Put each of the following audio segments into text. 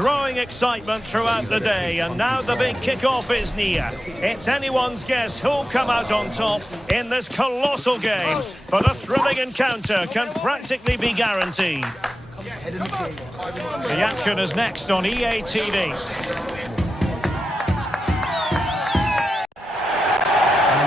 growing excitement throughout the day, and now the big kick-off is near. It's anyone's guess who'll come out on top in this colossal game, but a thrilling encounter can practically be guaranteed. The action is next on EA TV.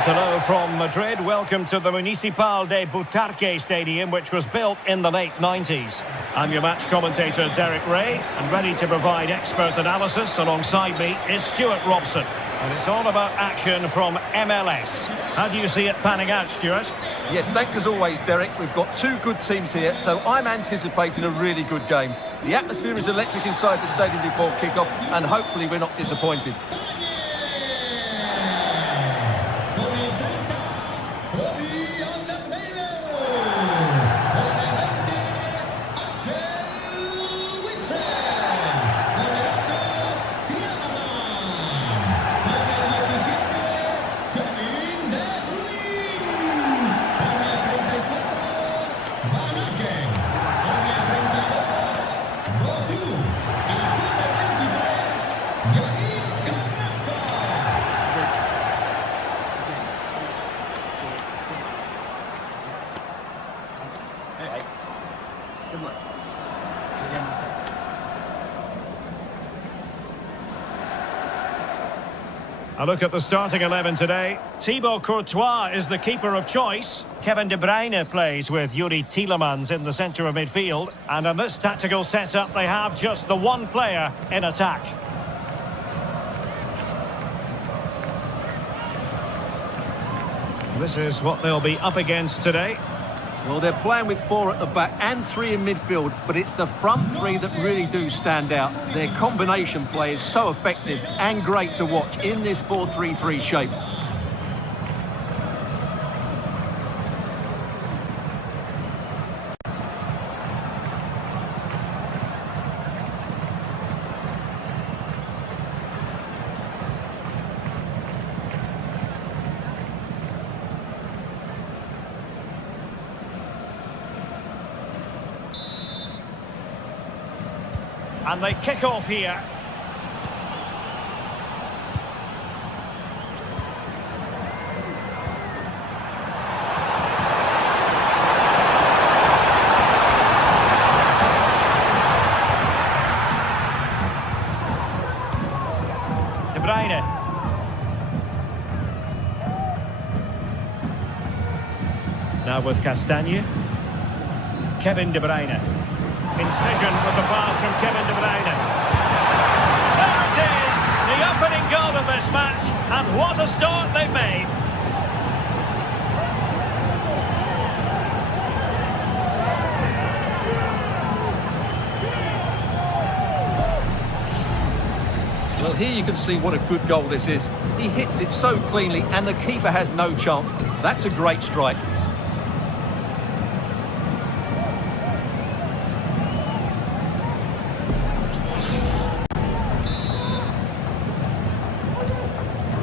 Hello from Madrid. Welcome to the Municipal de Butarque Stadium, which was built in the late 90s. I'm your match commentator, Derek Ray, and ready to provide expert analysis alongside me is Stuart Robson. And it's all about action from MLS. How do you see it panning out, Stuart? Yes, thanks as always, Derek. We've got two good teams here, so I'm anticipating a really good game. The atmosphere is electric inside the stadium before kick-off, and hopefully we're not disappointed. A look at the starting 11 today. Thibaut Courtois is the keeper of choice. Kevin De Bruyne plays with Yuri Tielemans in the centre of midfield. And in this tactical setup, they have just the one player in attack. This is what they'll be up against today. Well, they're playing with four at the back and three in midfield, but it's the front three that really do stand out. Their combination play is so effective and great to watch in this 4-3-3 shape. And they kick off here. De Bruyne. Now with Castagne. Kevin De Bruyne. Incision with the pass from Kevin De Bruyne. There it is! The opening goal of this match, and what a start they've made. Well, here you can see what a good goal this is. He hits it so cleanly, and the keeper has no chance. That's a great strike.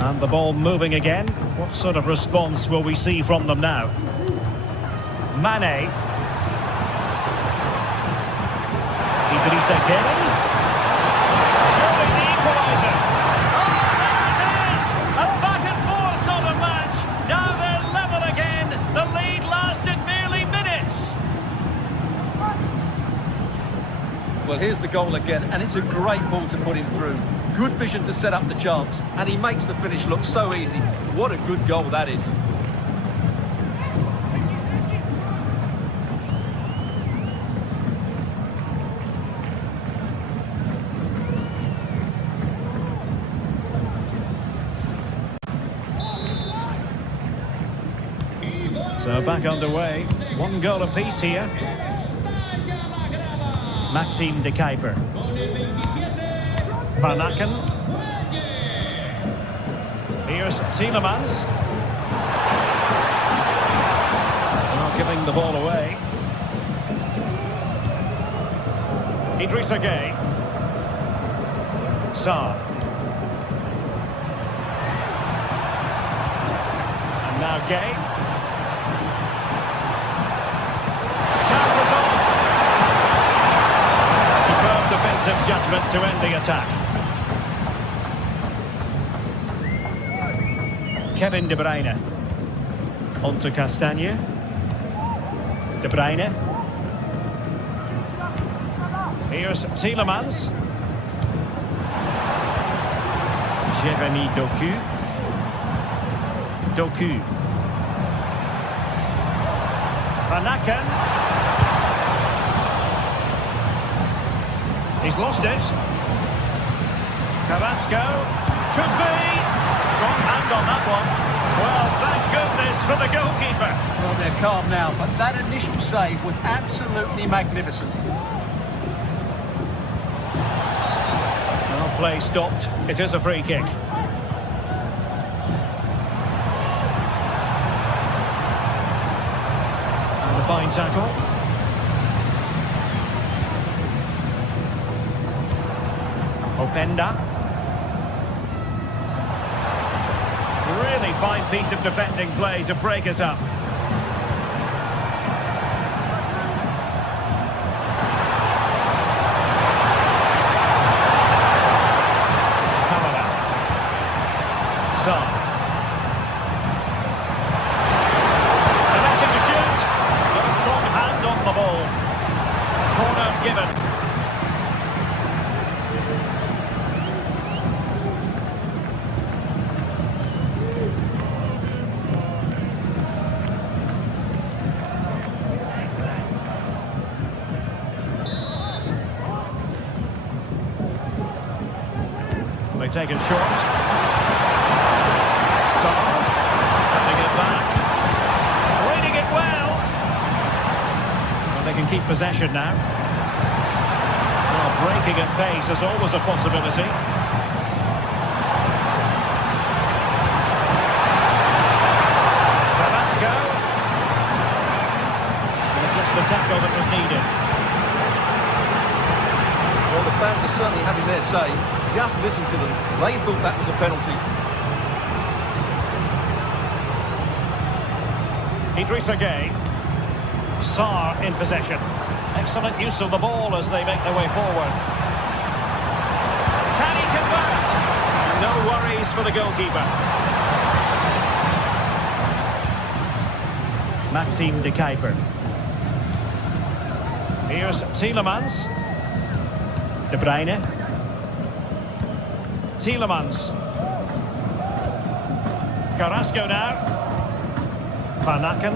And the ball moving again. What sort of response will we see from them now? Mane. Idrissa Gueye. Surely the equaliser. Oh, there it is! A back and forth sort of match. Now they're level again. The lead lasted merely minutes. Well, here's the goal again, and it's a great ball to put him through. Good vision to set up the chance, and he makes the finish look so easy. What a good goal that is. So back underway. One goal apiece here. Maxime de Kuiper. Van Aken. Here's Tielemans. Not giving the ball away. Idrissa Gueye. Sarr. And now Gueye. Chances on. Superb defensive judgment to end the attack. Kevin De Bruyne. On to Castagne. De Bruyne. Here's Tielemans. Jeremy Doku. Doku. Van Aken. He's lost it. Carrasco. Could be. Strong hand on that one. Well, thank goodness for the goalkeeper. Well, they're calm now, but that initial save was absolutely magnificent. Well, play stopped. It is a free kick. And a fine tackle. Openda. Really fine piece of defending play to break us up. Kamara. Son. Attempting to shoot. Got a strong hand on the ball. Corner given. They take it short. Son, having it back. Reading it well. Well, they can keep possession now. Well, breaking at pace is always a possibility. Carrasco. And just the tackle that was needed. Well, the fans are certainly having their say. Just listen to them. They thought that was a penalty. Idrissa Gueye. Sarr in possession. Excellent use of the ball as they make their way forward. Can he convert? No worries for the goalkeeper. Maxime de Kuiper. Here's Tielemans. De Bruyne. Tielemans. Carrasco now. Van Aken.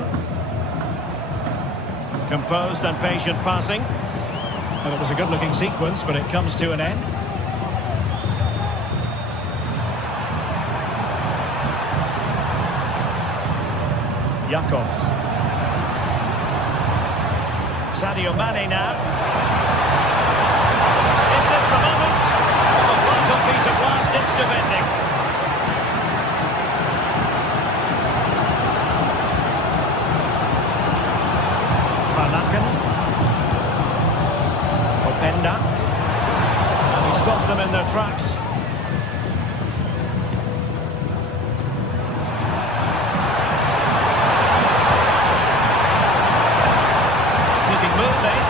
Composed and patient passing. Well, it was a good-looking sequence, but it comes to an end. Jacobs. Sadio Mane now. Is this the moment? A vital piece of last-ditch defending. Van Aken. Openda. And he stopped them in their tracks. Sneaking move this.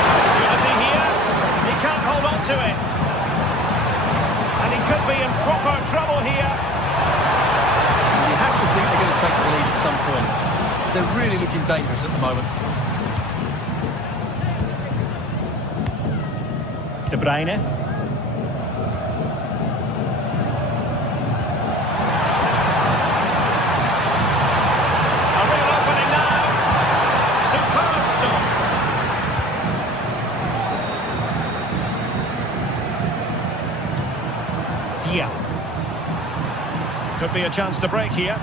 Opportunity here. He can't hold on to it. And he could be in proper trouble here. You have to think they're going to take the lead at some point. They're really looking dangerous at the moment. De Bruyne. A real opening now. Superb stop. Dia. Could be a chance to break here.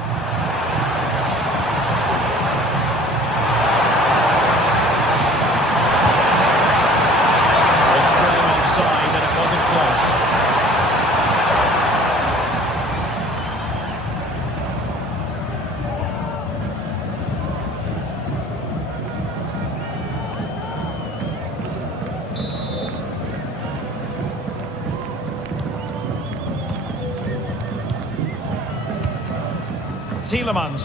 Tielemans.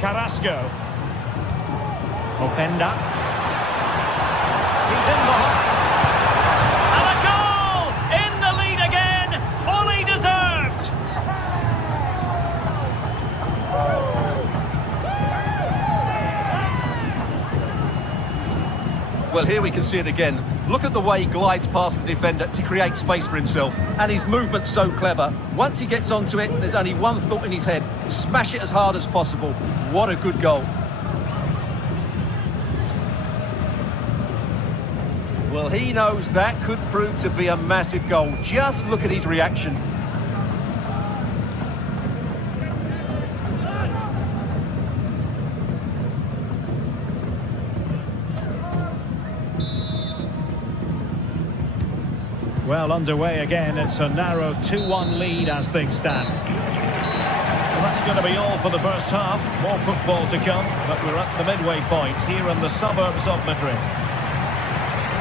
Carrasco. Openda. He's in behind. And a goal! In the lead again! Fully deserved! Well, here we can see it again. Look at the way he glides past the defender to create space for himself. And his movement's so clever. Once he gets onto it, there's only one thought in his head. Smash it as hard as possible. What a good goal. Well, he knows that could prove to be a massive goal. Just look at his reaction. Well, underway again. It's a narrow 2-1 lead as things stand. Well, that's going to be all for the first half. More football to come, but we're at the midway point here in the suburbs of Madrid.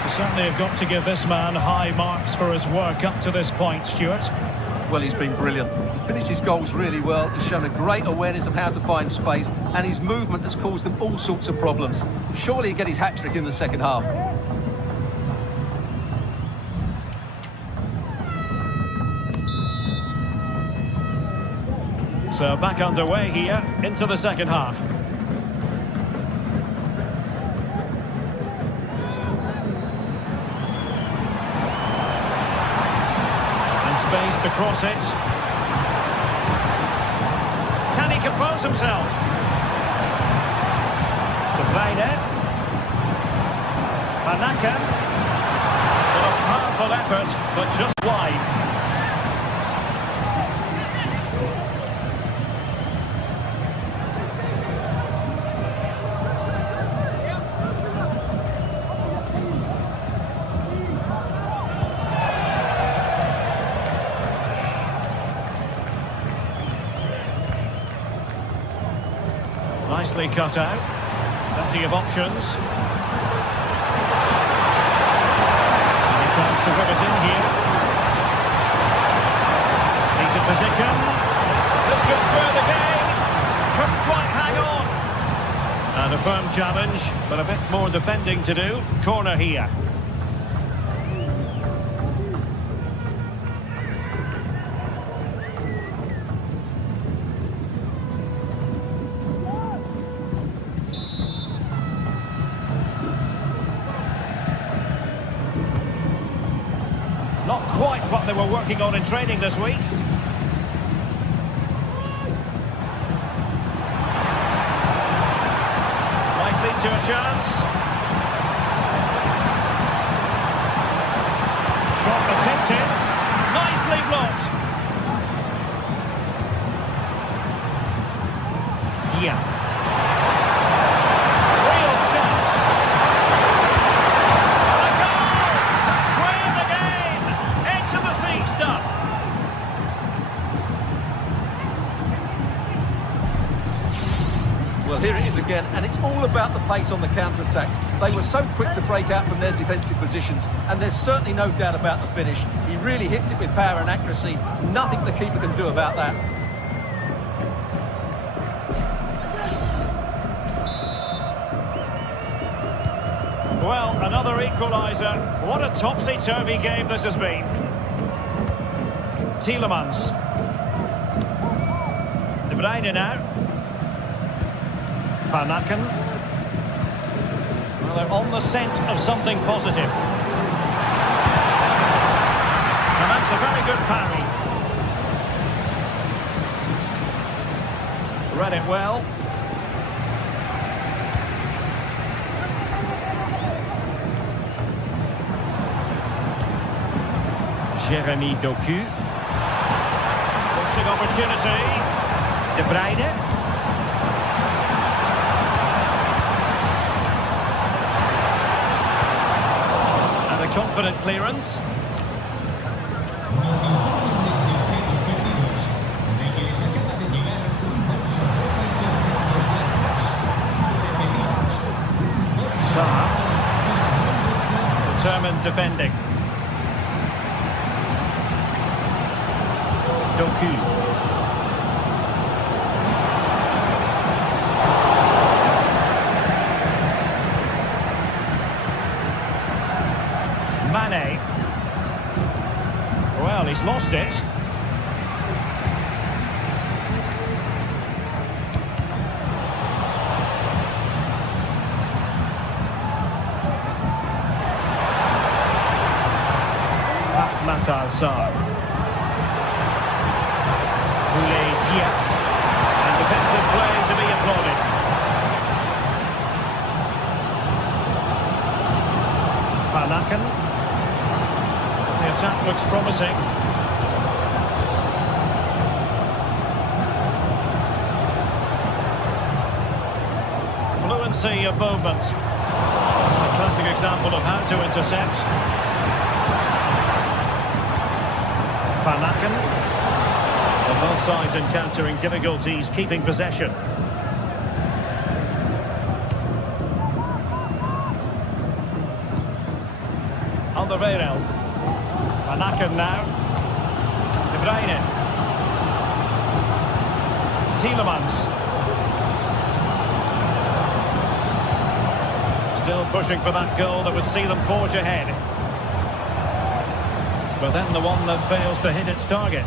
We certainly have got to give this man high marks for his work up to this point, Stuart. Well, he's been brilliant. He finished his goals really well. He's shown a great awareness of how to find space, and his movement has caused them all sorts of problems. Surely he'll get his hat-trick in the second half. So back underway here into the second half. And space to cross it. Can he compose himself? De Bruyne. Panakan. Well, a powerful effort, but just wide. Nicely cut out. Plenty of options. And a chance to whip it in here. He's in position. This could square the game. Couldn't quite hang on. And a firm challenge, but a bit more defending to do. Corner here. Not quite what they were working on in training this week. Might lead to a chance. Shot attempted. Nicely blocked. Dia. Real chance. A goal to square the game. Edge of the seat stuff. Well, here it is again, and it's all about the pace on the counter-attack. They were so quick to break out from their defensive positions, and there's certainly no doubt about the finish. He really hits it with power and accuracy. Nothing the keeper can do about that. Well, another equaliser. What a topsy-turvy game this has been. Tielemans. De Bruyne now. Panakan. Well, they're on the scent of something positive. And that's a very good parry. Read it well. Jeremy Doku. Pushing opportunity. De Bruyne. Confident clearance. Saar. Determined defending. Doku. Sarr. And defensive play to be applauded. Van Aken. The attack looks promising. Fluency of movement. A classic example of how to intercept. Van Aken. Both sides encountering difficulties keeping possession. Alderweireld. Van Aken now. De Bruyne. Tielemans. Still pushing for that goal that would see them forge ahead. But then the one that fails to hit its target.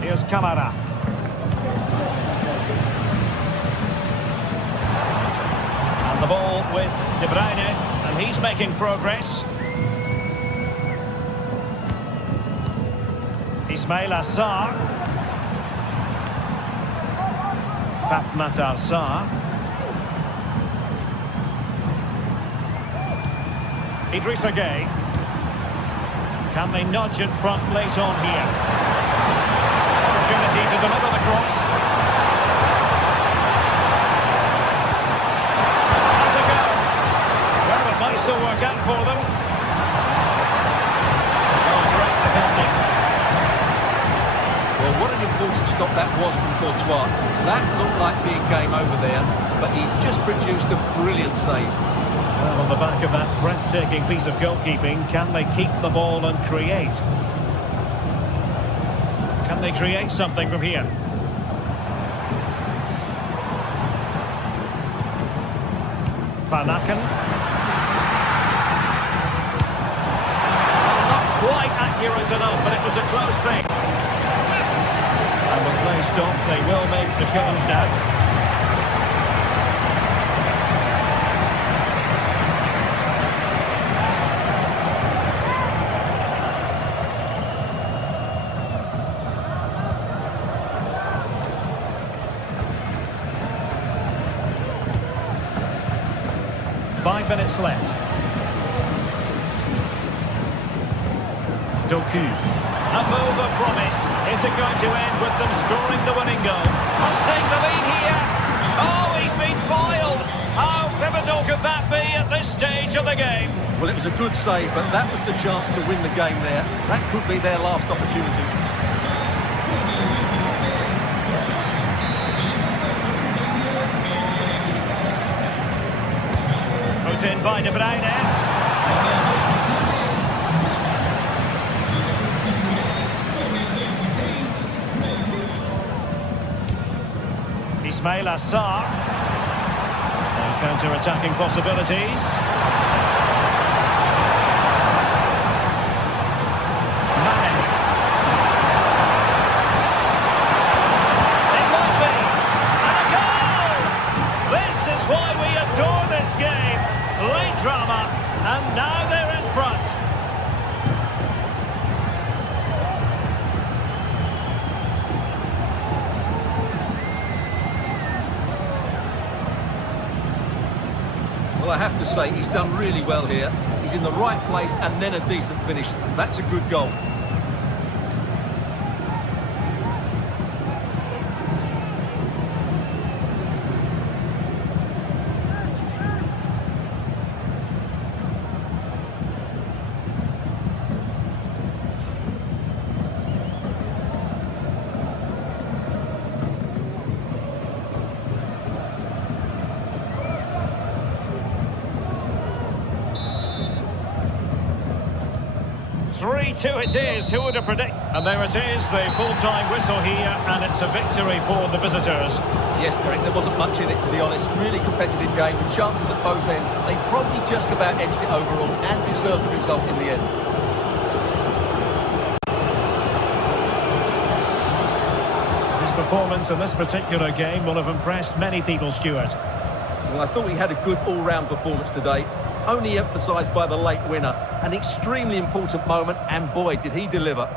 Here's Kamara. And the ball with De Bruyne, and he's making progress. Ismaila Sarr. Matar Sarr. Idrissa Gueye. Can they nudge in front late on here? Opportunity to deliver the cross. That's a goal. Well, it might still work out for them. Oh, great defending. Well, what an important stop that was from Courtois. That looked like being game over there, but he's just produced a brilliant save. Well, on the back of that breathtaking piece of goalkeeping, can they keep the ball and create? Can they create something from here? Van Aken. Not quite accurate enough, but it was a close thing. And with play stopped, they will make the change now. 5 minutes left. Doku. A move of promise. Is it going to end with them scoring the winning goal? Must take the lead here. Oh, he's been foiled. How pivotal could that be at this stage of the game? Well, it was a good save, but that was the chance to win the game there. That could be their last opportunity. Put in by De Bruyne. Ismaila Sarr. Counter-attacking possibilities. Mane. It might be. And a goal! This is why we adore this game. Late drama, and now they're in front. Well, I have to say, he's done really well here. He's in the right place and then a decent finish. That's a good goal. Two it is, who would have predicted? And there it is, the full-time whistle here, and it's a victory for the visitors. Yes, Derek, there wasn't much in it, to be honest. Really competitive game, with chances at both ends. They probably just about edged it overall and deserved the result in the end. His performance in this particular game will have impressed many people, Stuart. Well, I thought he had a good all-round performance today. only emphasised by the late winner. An extremely important moment, and boy, did he deliver.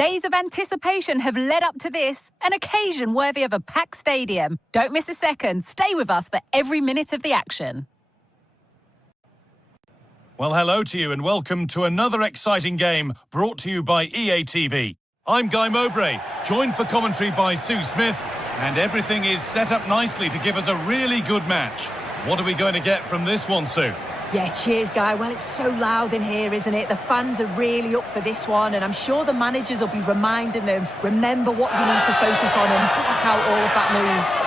Days of anticipation have led up to this, an occasion worthy of a packed stadium. Don't miss a second. Stay with us for every minute of the action. Well, hello to you and welcome to another exciting game brought to you by EA TV. I'm Guy Mowbray, joined for commentary by Sue Smith, and everything is set up nicely to give us a really good match. What are we going to get from this one, Sue? Yeah, cheers, Guy. Well, it's so loud in here, isn't it? The fans are really up for this one, and I'm sure the managers will be reminding them, remember what you need to focus on and block out all of that noise.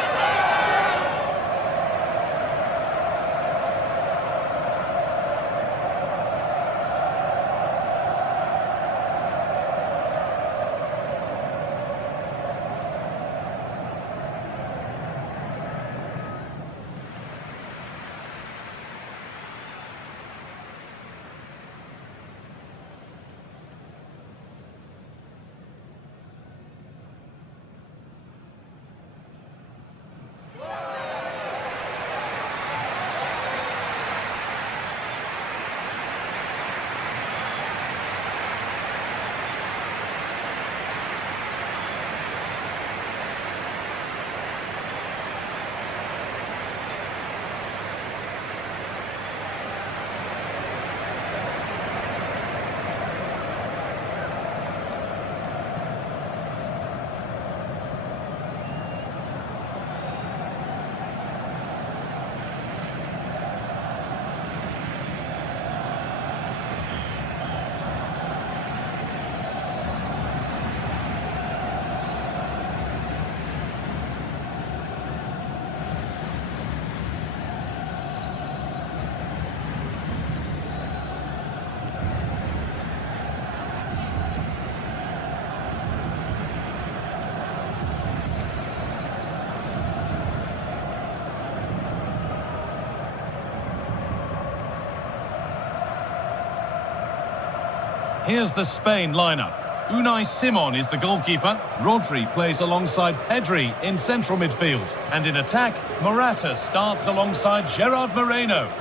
Here's the Spain lineup. Unai Simon is the goalkeeper. Rodri plays alongside Pedri in central midfield. And in attack, Morata starts alongside Gerard Moreno.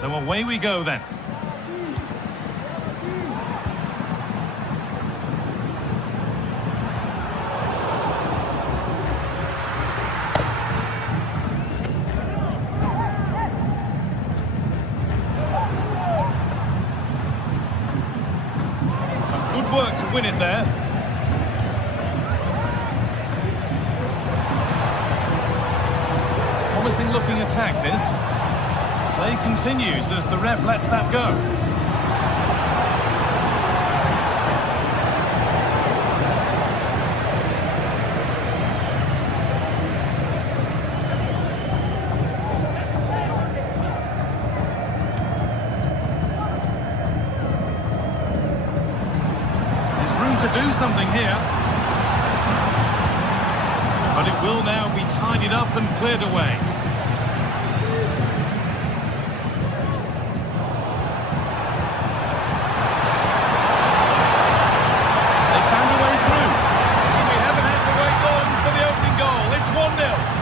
So away we go then. Work to win it there. Promising looking attack this. Play continues as the ref lets that go. To do something here, but it will now be tidied up and cleared away. They found a way through, and we haven't had to wait long for the opening goal. It's 1-0.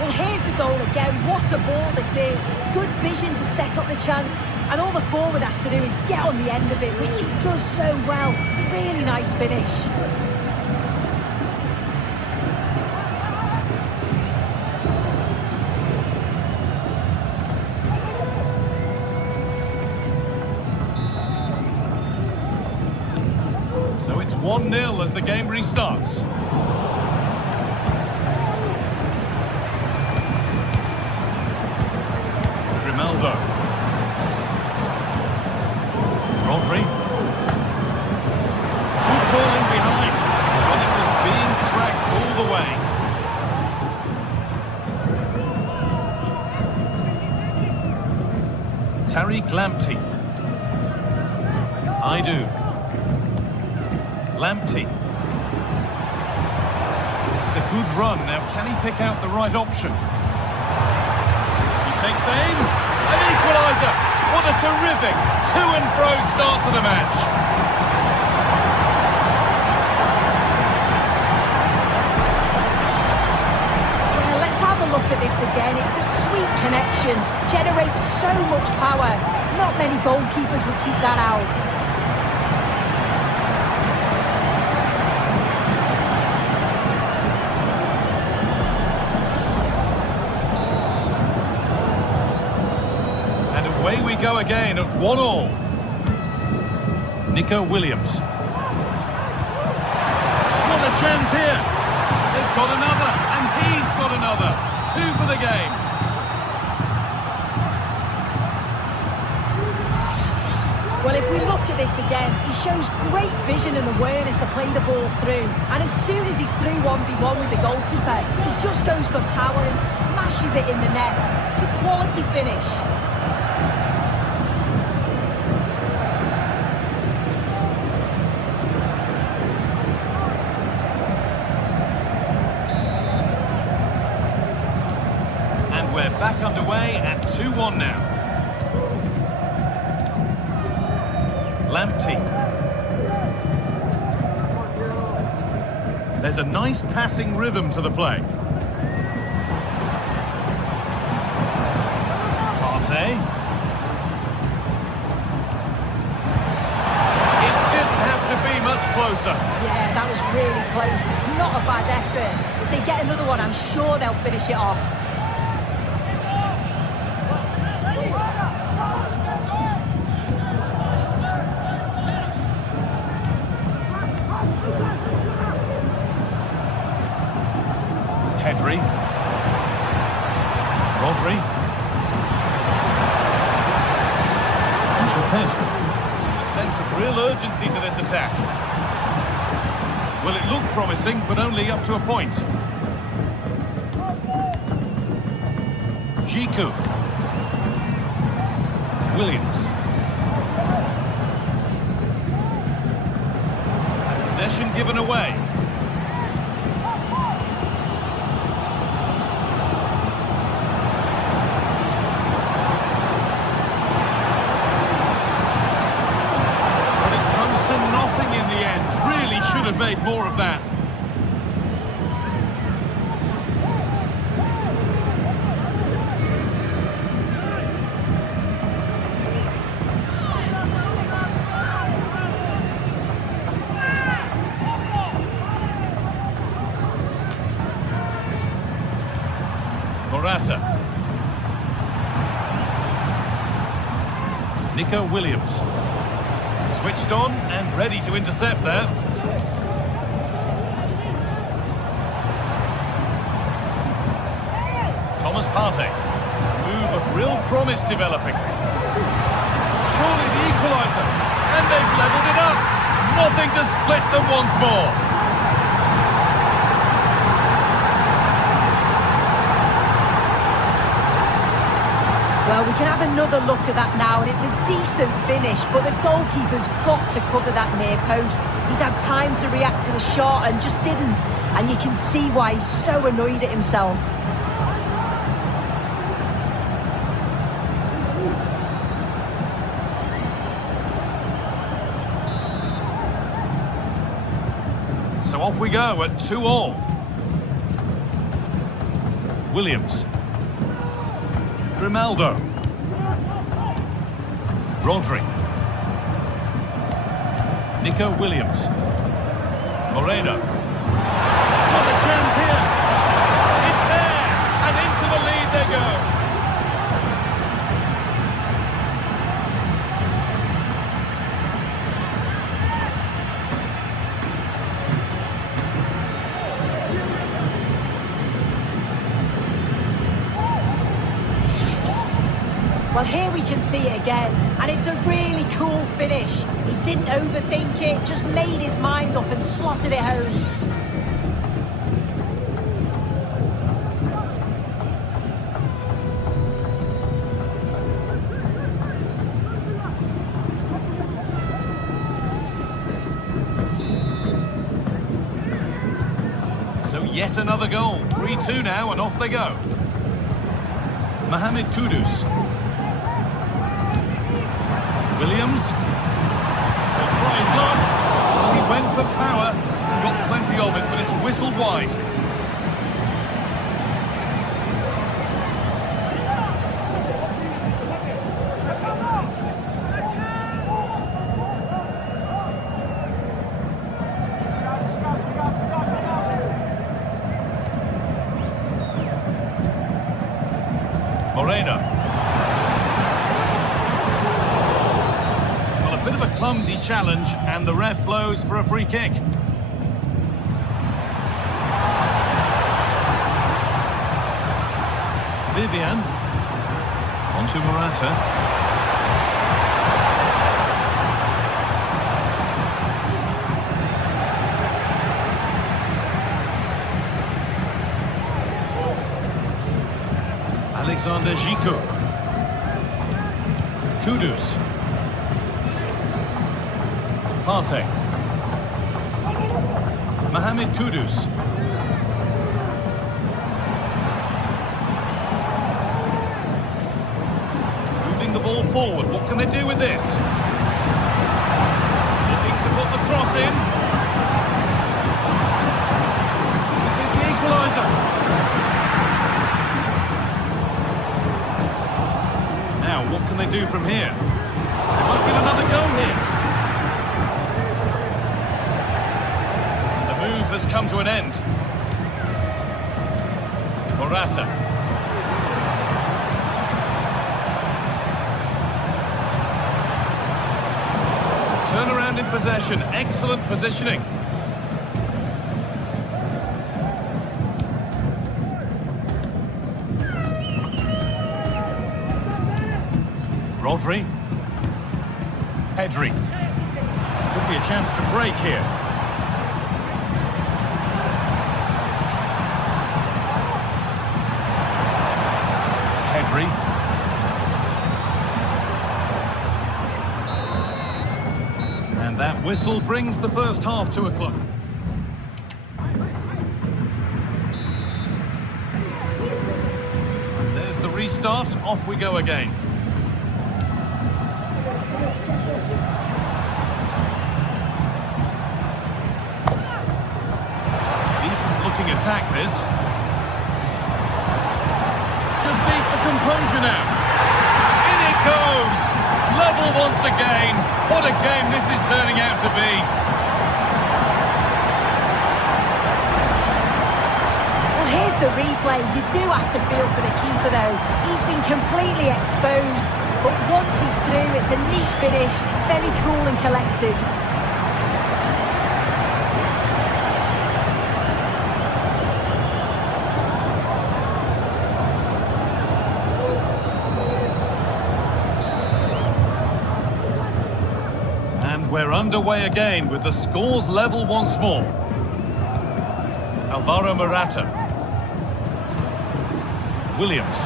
Well, here's the goal again. What a ball this is. Good vision to set up the chance. And all the forward has to do is get on the end of it, which he does so well. It's a really nice finish. So it's 1-0 as the game restarts. Ronaldo. Rodri. Good ball in behind, but it was being tracked all the way. Tariq Lamptey. Lamptey. This is a good run. Now, can he pick out the right option? He Takes aim. An equaliser. What a terrific to-and-fro start to the match. Well, let's have a look at this again. It's a sweet connection. Generates so much power. Not many goalkeepers would keep that out. Away we go again at 1-1. Nico Williams. What a chance here. They've got another, and he's got another. 2 for the game. Well, if we look at this again, he shows great vision and awareness to play the ball through. And as soon as he's through 1v1 with the goalkeeper, he just goes for power and smashes it in the net. It's a quality finish. We're back underway at 2-1 now. Lamptey. There's a nice passing rhythm to the play. Partey. It didn't have to be much closer. Yeah, that was really close. It's not a bad effort. If they get another one, I'm sure they'll finish it off. Pedri. Rodri. Into Pedri. There's a sense of real urgency to this attack. Well, it looked promising, but only up to a point. Jiku. Williams. Possession given away. Have made more of that. Morata. Nico Williams. Switched on and ready to intercept there. Partey. Move of real promise developing. Surely the equaliser. And they've levelled it up. Nothing to split them once more. Well, we can have another look at that now, and it's a decent finish, but the goalkeeper's got to cover that near post. He's had time to react to the shot and just didn't. And you can see why he's so annoyed at himself. So off we go at 2-2. Williams. Grimaldo. Rodri. Nico Williams. Moreno. What a chance here. It's there. And into the lead they go. Well, here we can see it again, and it's a really cool finish. He didn't overthink it, just made his mind up and slotted it home. So yet another goal. 3-2 now, and off they go. Mohamed Kudus. Williams. He'll try his luck. He went for power. Got plenty of it, but it's whistled wide. Moreno. Well, a bit of a clumsy challenge, and the ref blows for a free kick. Vivian. Onto Morata. Alexander Zico. Kudus. Partey. Mohamed Kudus. Moving the ball forward. What can they do with this? Looking to put the cross in. Is this the equaliser? What can they do from here? They might get another go here. The move has come to an end. Morata. Turnaround in possession. Excellent positioning. Rodri. Pedri. Could be a chance to break here. Pedri. And that whistle brings the first half to a close. And there's the restart. Off we go again. Attack this. Just needs the composure now. In it goes. Level once again. What a game this is turning out to be. Well, here's the replay. You do have to feel for the keeper though. He's been completely exposed. But once he's through, it's a neat finish. Very cool and collected. We're underway again with the scores level once more. Alvaro Morata. Williams.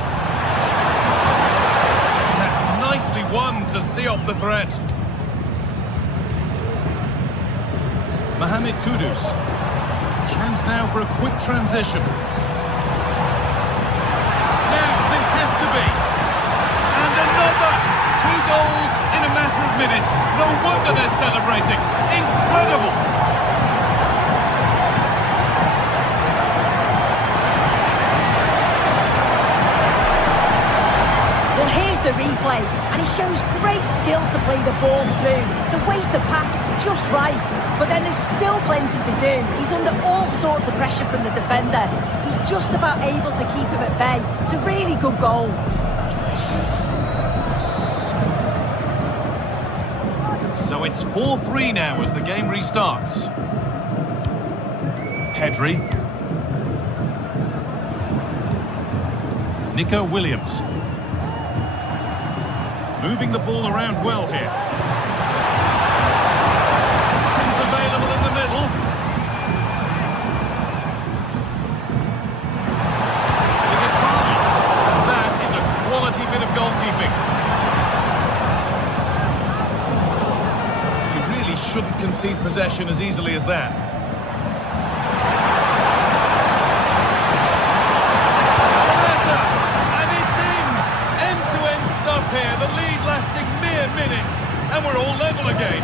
That's nicely won to see off the threat. Mohamed Kudus. Chance now for a quick transition. Now this has to be. And another! 2 goals in a matter of minutes. No wonder they're celebrating. Incredible! Well, here's the replay, and he shows great skill to play the ball through. The way to pass is just right, but then there's still plenty to do. He's under all sorts of pressure from the defender. He's just about able to keep him at bay. It's a really good goal. So it's 4-3 now as the game restarts. Pedri. Nico Williams. Moving the ball around well here. Options available in the middle. With a try. And that is a quality bit of goalkeeping. Shouldn't concede possession as easily as that. And it's in! And we're all level again.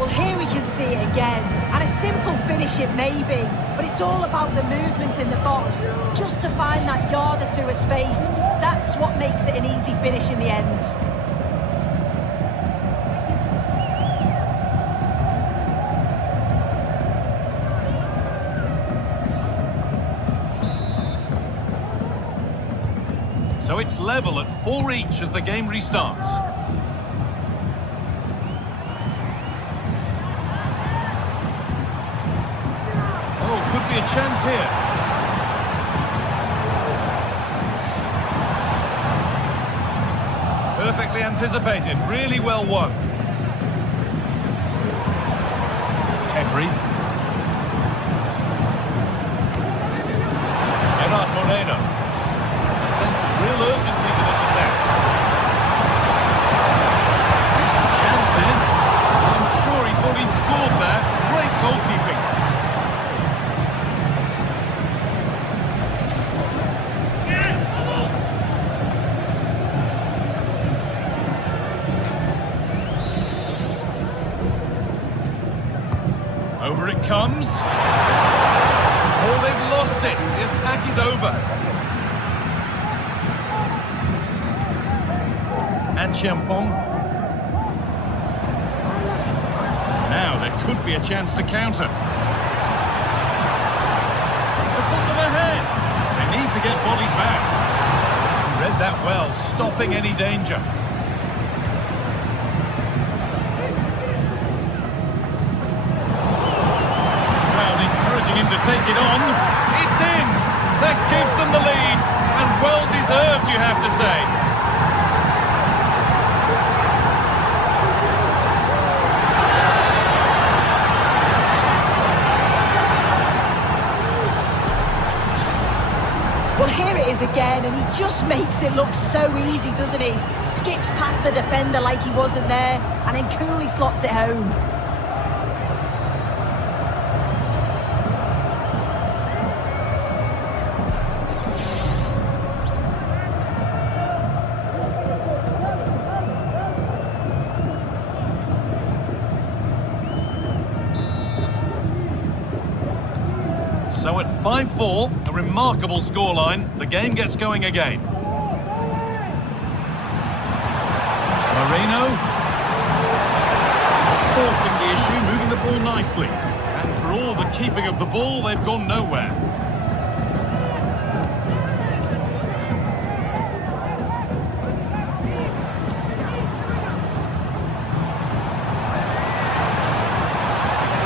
Well, here we can see it again. And a simple finish it may be, but it's all about the movement in the box. Just to find that yard or two of space, that's what makes it an easy finish in the end. So it's level at 4 each as the game restarts. Oh, could be a chance here. Perfectly anticipated, really well won. Henry. Gerard Moreno. Real urgency to this attack. Decent chance this. I'm sure he thought he'd scored there. Great goalkeeping. Over it comes. Oh, they've lost it. The attack is over. And Champong. Now there could be a chance to counter. To put them ahead. They need to get bodies back. He read that well, stopping any danger. Crowd encouraging him to take it on. It's in. That gives them the lead. And well deserved, you have to say. Well, here it is again, and he just makes it look so easy, doesn't he? Skips past the defender like he wasn't there, and then coolly slots it home. So at 5-4, a remarkable scoreline, the game gets going again. Moreno. Forcing the issue, moving the ball nicely. And for all the keeping of the ball, they've gone nowhere.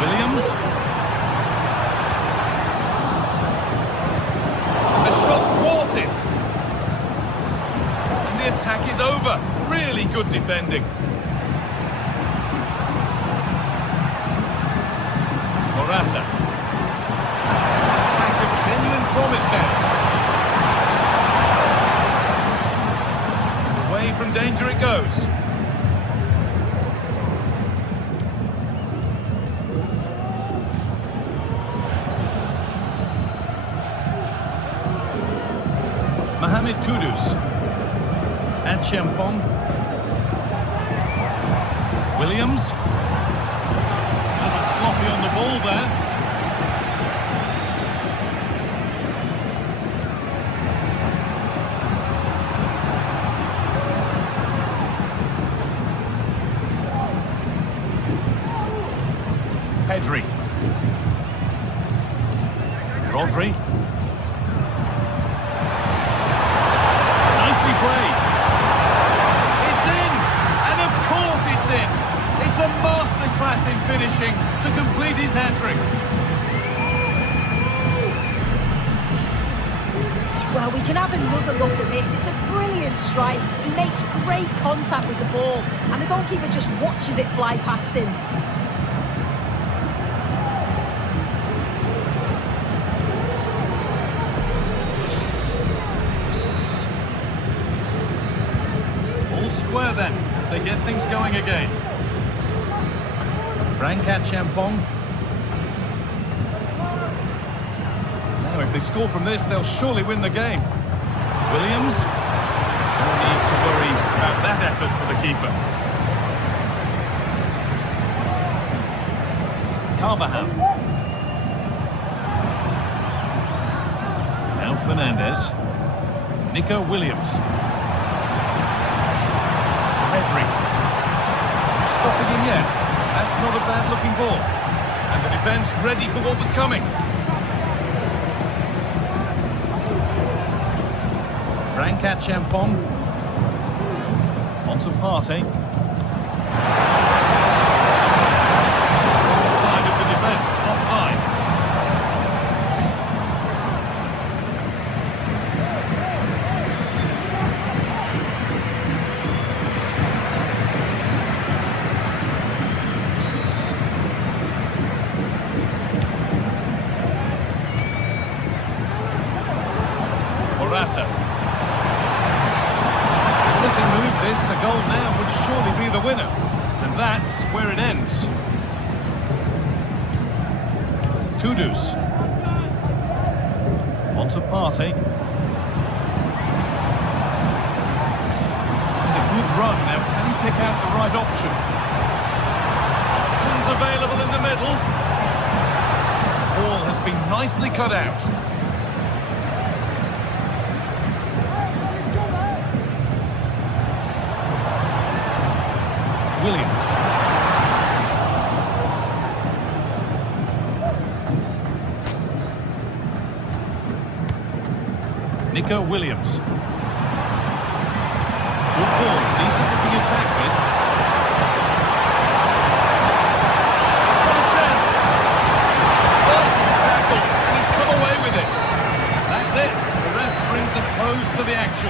Williams. The attack is over. Really good defending. Morata. Attack of genuine promise now. Away from danger it goes. Mohamed Kudus. And Champong. Williams. Rather sloppy on the ball there. Pedri. Rodri. Nicely played. It's a masterclass in finishing to complete his hat-trick. Well, we can have another look at this. It's a brilliant strike. He makes great contact with the ball, and the goalkeeper just watches it fly past him. All square then, as they get things going again. Champong. Now, if they score from this, they'll surely win the game. Williams. No need to worry about that effort for the keeper. Carvajal. Now Fernandez. Nico Williams. Pedri. Stopping him yet. That's not a bad-looking ball. And the defence ready for what was coming. Champong. Onto Partey. Side of the defence, offside. Morata. Move this, a goal now would surely be the winner, and that's where it ends. Kudus. Onto Partey. This is a good run, now can he pick out the right option? Options available in the middle. The ball has been nicely cut out. Williams. Nico Williams. Good ball, decent looking attack this. What a chance! Well tackled, and he's come away with it. That's it, the ref brings a close to the action.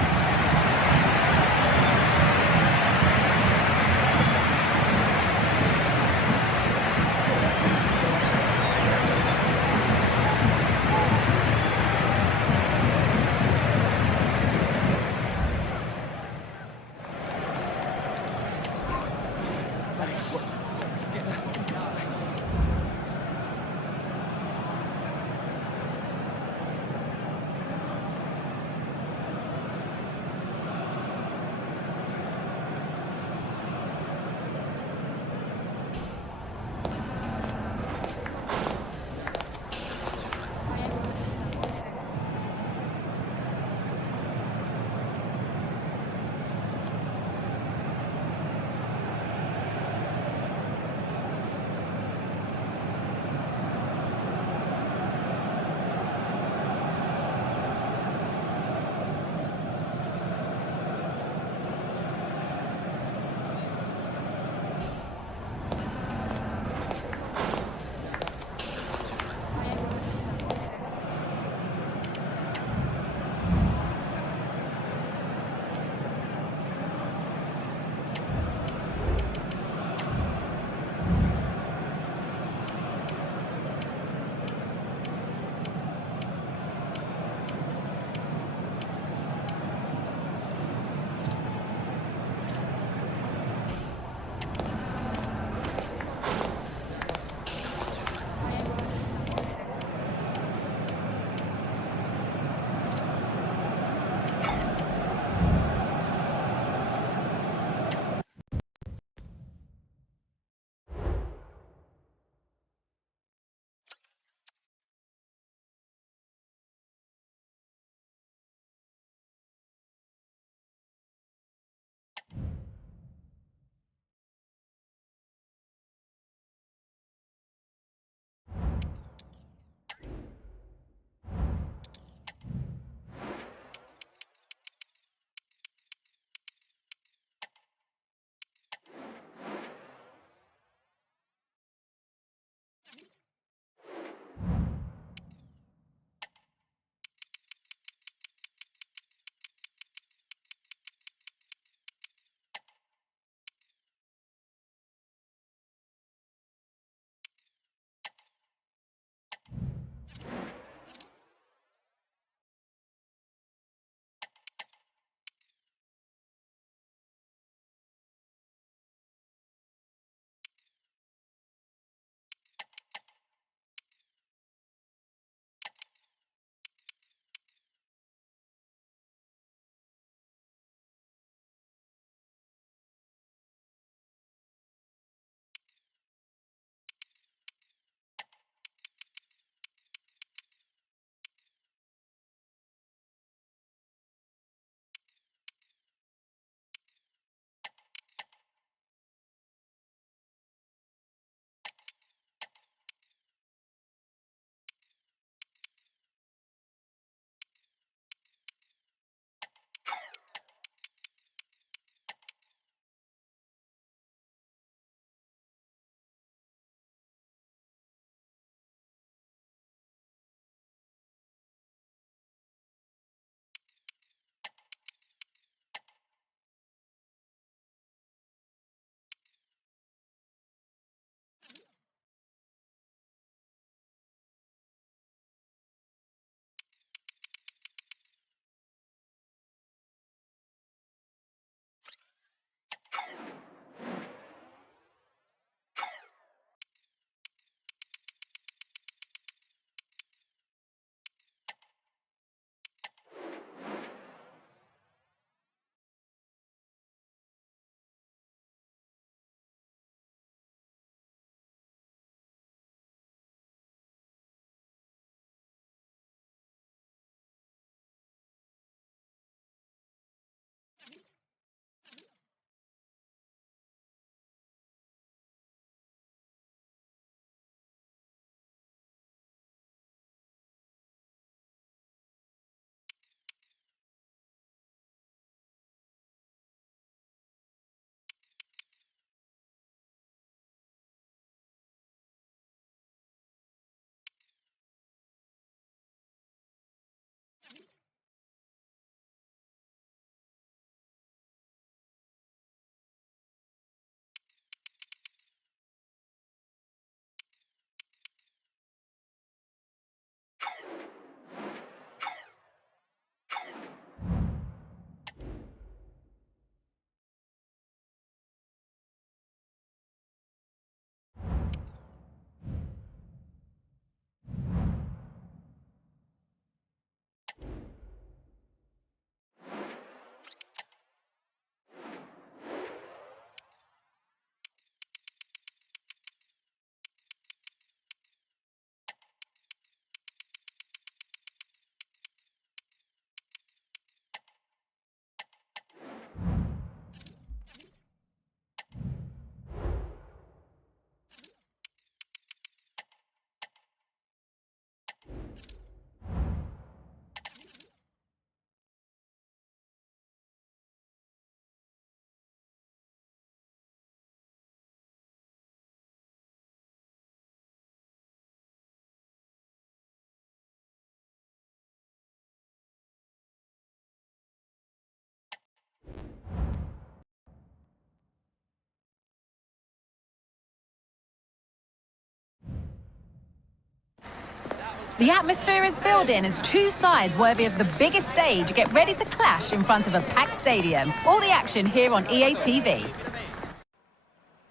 The atmosphere is building as two sides worthy of the biggest stage get ready to clash in front of a packed stadium. All the action here on EA TV.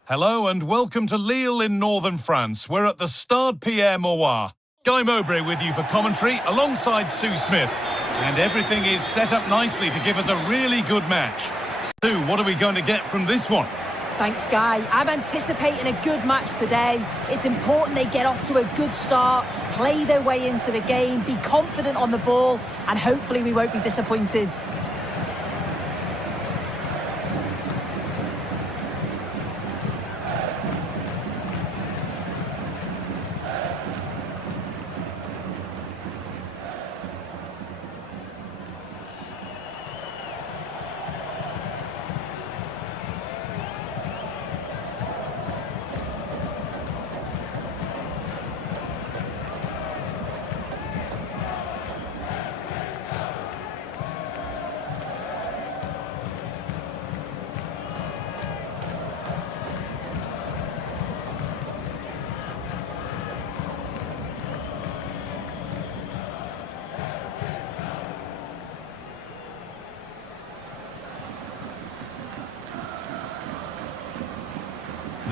Hello and welcome to Lille in northern France. We're at the Stade Pierre Mauroy. Guy Mowbray with you for commentary alongside Sue Smith. And everything is set up nicely to give us a really good match. Sue, what are we going to get from this one? Thanks, Guy. I'm anticipating a good match today. It's important they get off to a good start, play their way into the game, be confident on the ball, and hopefully we won't be disappointed.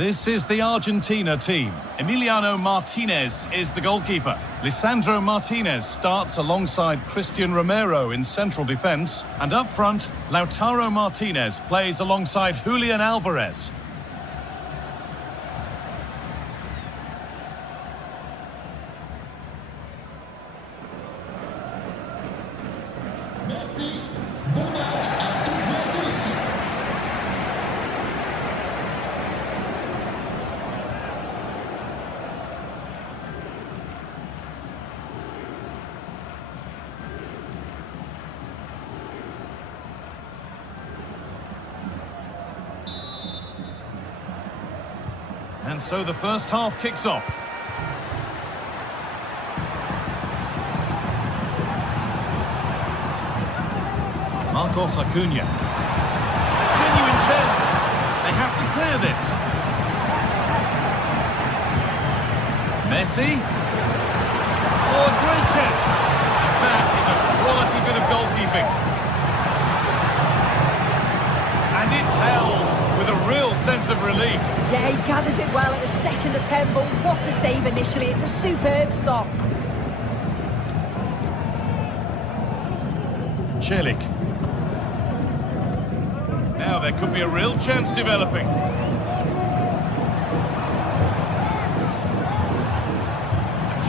This is the Argentina team. Emiliano Martinez is the goalkeeper. Lisandro Martinez starts alongside Christian Romero in central defence. And up front, Lautaro Martinez plays alongside Julian Alvarez. And so the first half kicks off. Marcos Acuna. Genuine chance. They have to clear this. Messi. Oh, a great chance. And that is a quality bit of goalkeeping. And it's held with a real sense of relief. Yeah, he gathers it well at the second attempt, but what a save initially. It's a superb stop. Celik. Now there could be a real chance developing. A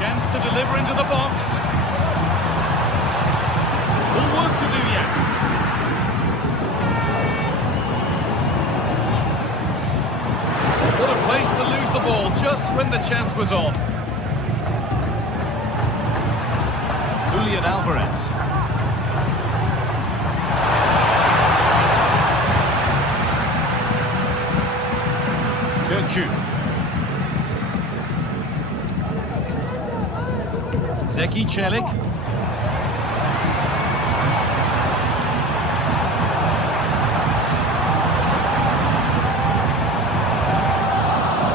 chance to deliver into the box. More work to do yet. What a place to lose the ball just when the chance was on. Julian Alvarez. Zeki Celik.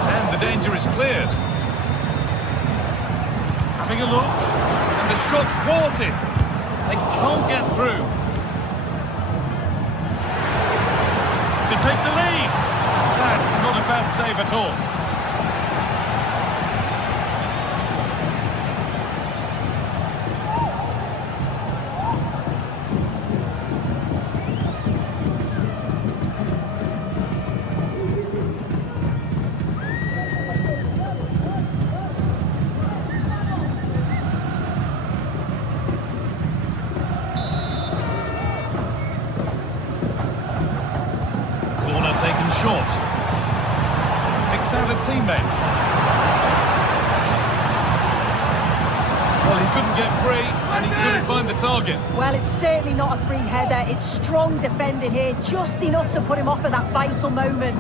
And the danger is cleared. Having a look. And the shot thwarted. They can't get through. To take the lead. That's not a bad save at all. Corner taken short. Picks out a teammate. Well, he couldn't get free, and he couldn't find the target. Well, it's certainly not a free header. It's strong defending here, just enough to put him off at that vital moment.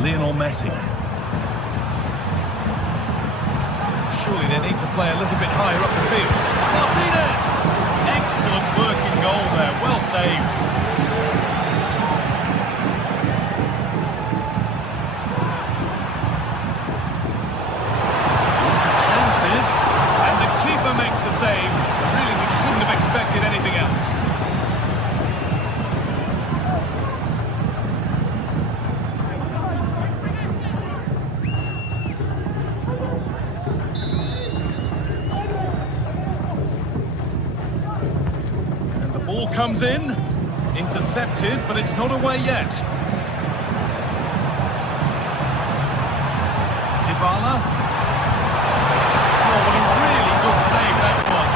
Lionel Messi. Surely they need to play a little bit higher up the field. Martinez! Excellent working goal there, well saved. Decent chance this, and the keeper makes the save. Really, we shouldn't have expected anything else. Ball comes in, intercepted, but it's not away yet. Dybala. Oh, what a really good save that was.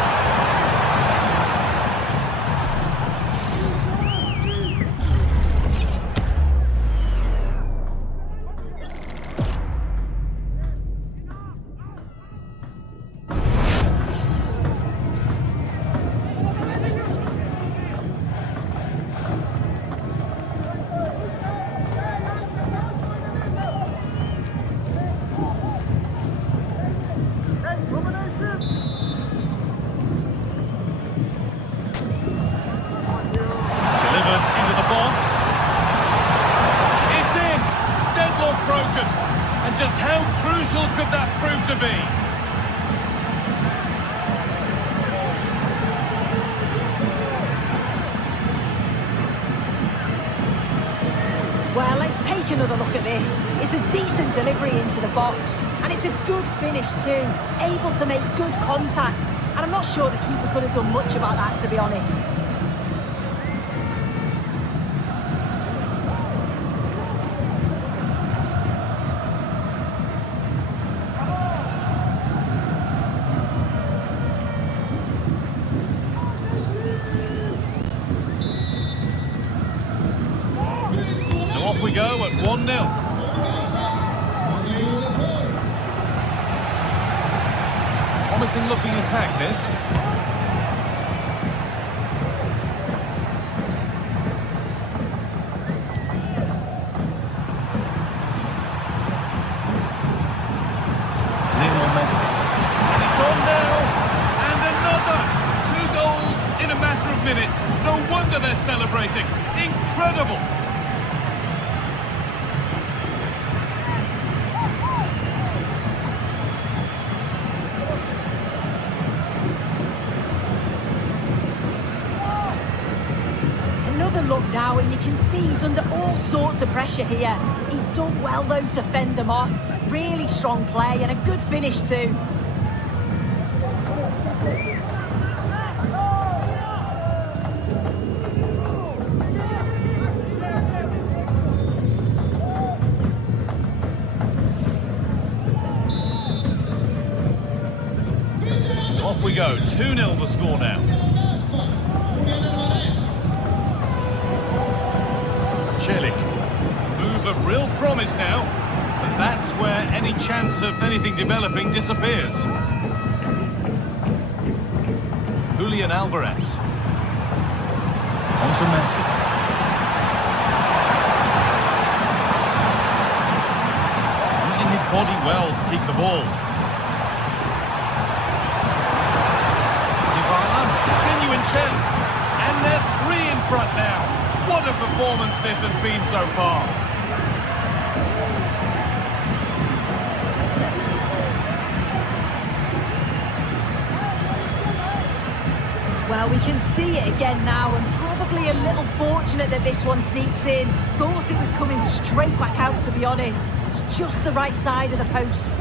And just how crucial could that prove to be? Well, let's take another look at this. It's a decent delivery into the box. And it's a good finish too. Able to make good contact. And I'm not sure the keeper could have done much about that, to be honest. Off we go at 1-0. Promising looking attack, this. Lionel Messi. And it's on now. And another. incredible! Another look now, and you can see he's under all sorts of pressure here. He's done well, though, to fend them off. Really strong play and a good finish, too. Off we go, 2-0 the score now. Celik, move of real promise now, but that's where any chance of anything developing disappears. Julian Alvarez. On to Messi. Using his body well to keep the ball. Genuine chance, and they're 3 in front now. What a performance this has been so far. Well, we can see it again now, and probably a little fortunate that this one sneaks in. Thought it was coming straight back out, to be honest. It's just the right side of the post.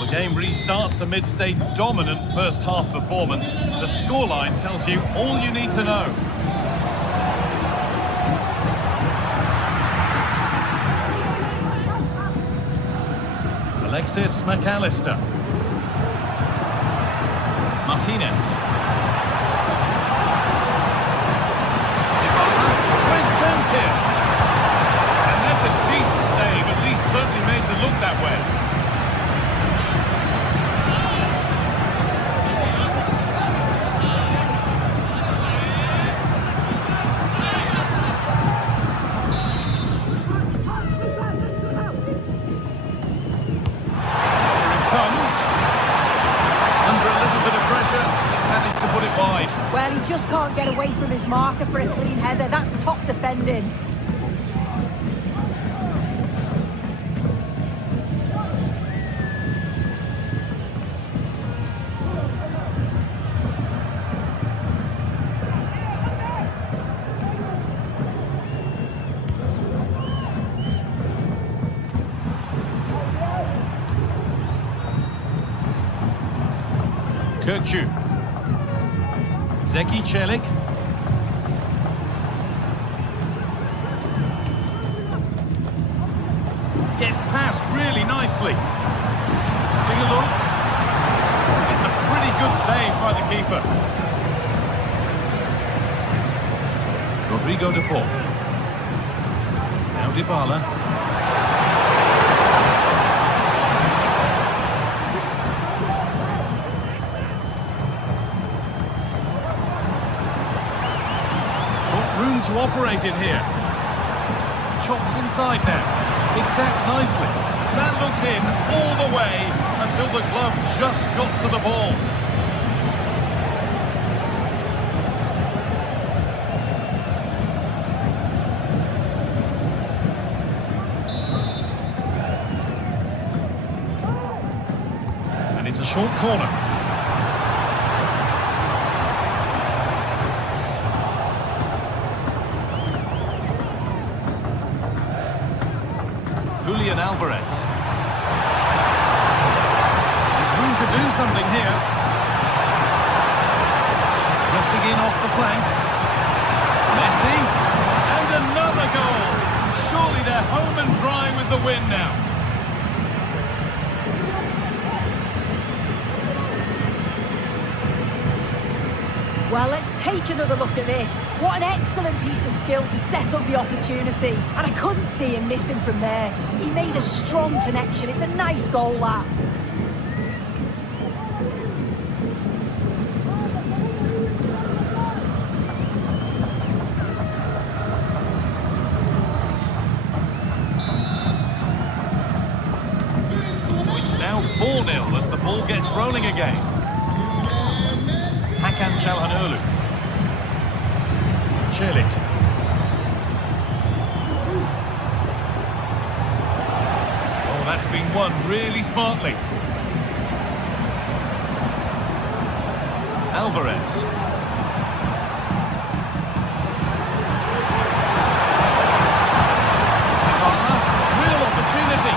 The game restarts amidst a dominant first-half performance. The scoreline tells you all you need to know. Alexis McAllister. Martinez. Great chance here. And that's a decent save, at least certainly made to look that way. Well, he just can't get away from his marker for a clean header. That's top defending. Kirkju. Zeki Celik. Gets past really nicely. Take a look. It's a pretty good save by the keeper. Rodrigo de Paul. Now Dybala. Room to operate in here. Chops inside now. Big tack nicely. That looked in all the way until the glove just got to the ball. And it's a short corner. Julian Alvarez. There's room to do something here. Drifting in off the flank. Messi. And another goal. Surely they're home and dry with the win now. Well, let's take another look at this. What an excellent piece of skill to set up the opportunity. And I couldn't see him missing from there. He made a strong connection. It's a nice goal, that. gets rolling again. Hakan Çalhanoğlu. Çelik. Oh, that's been won really smartly. Alvarez. Real opportunity.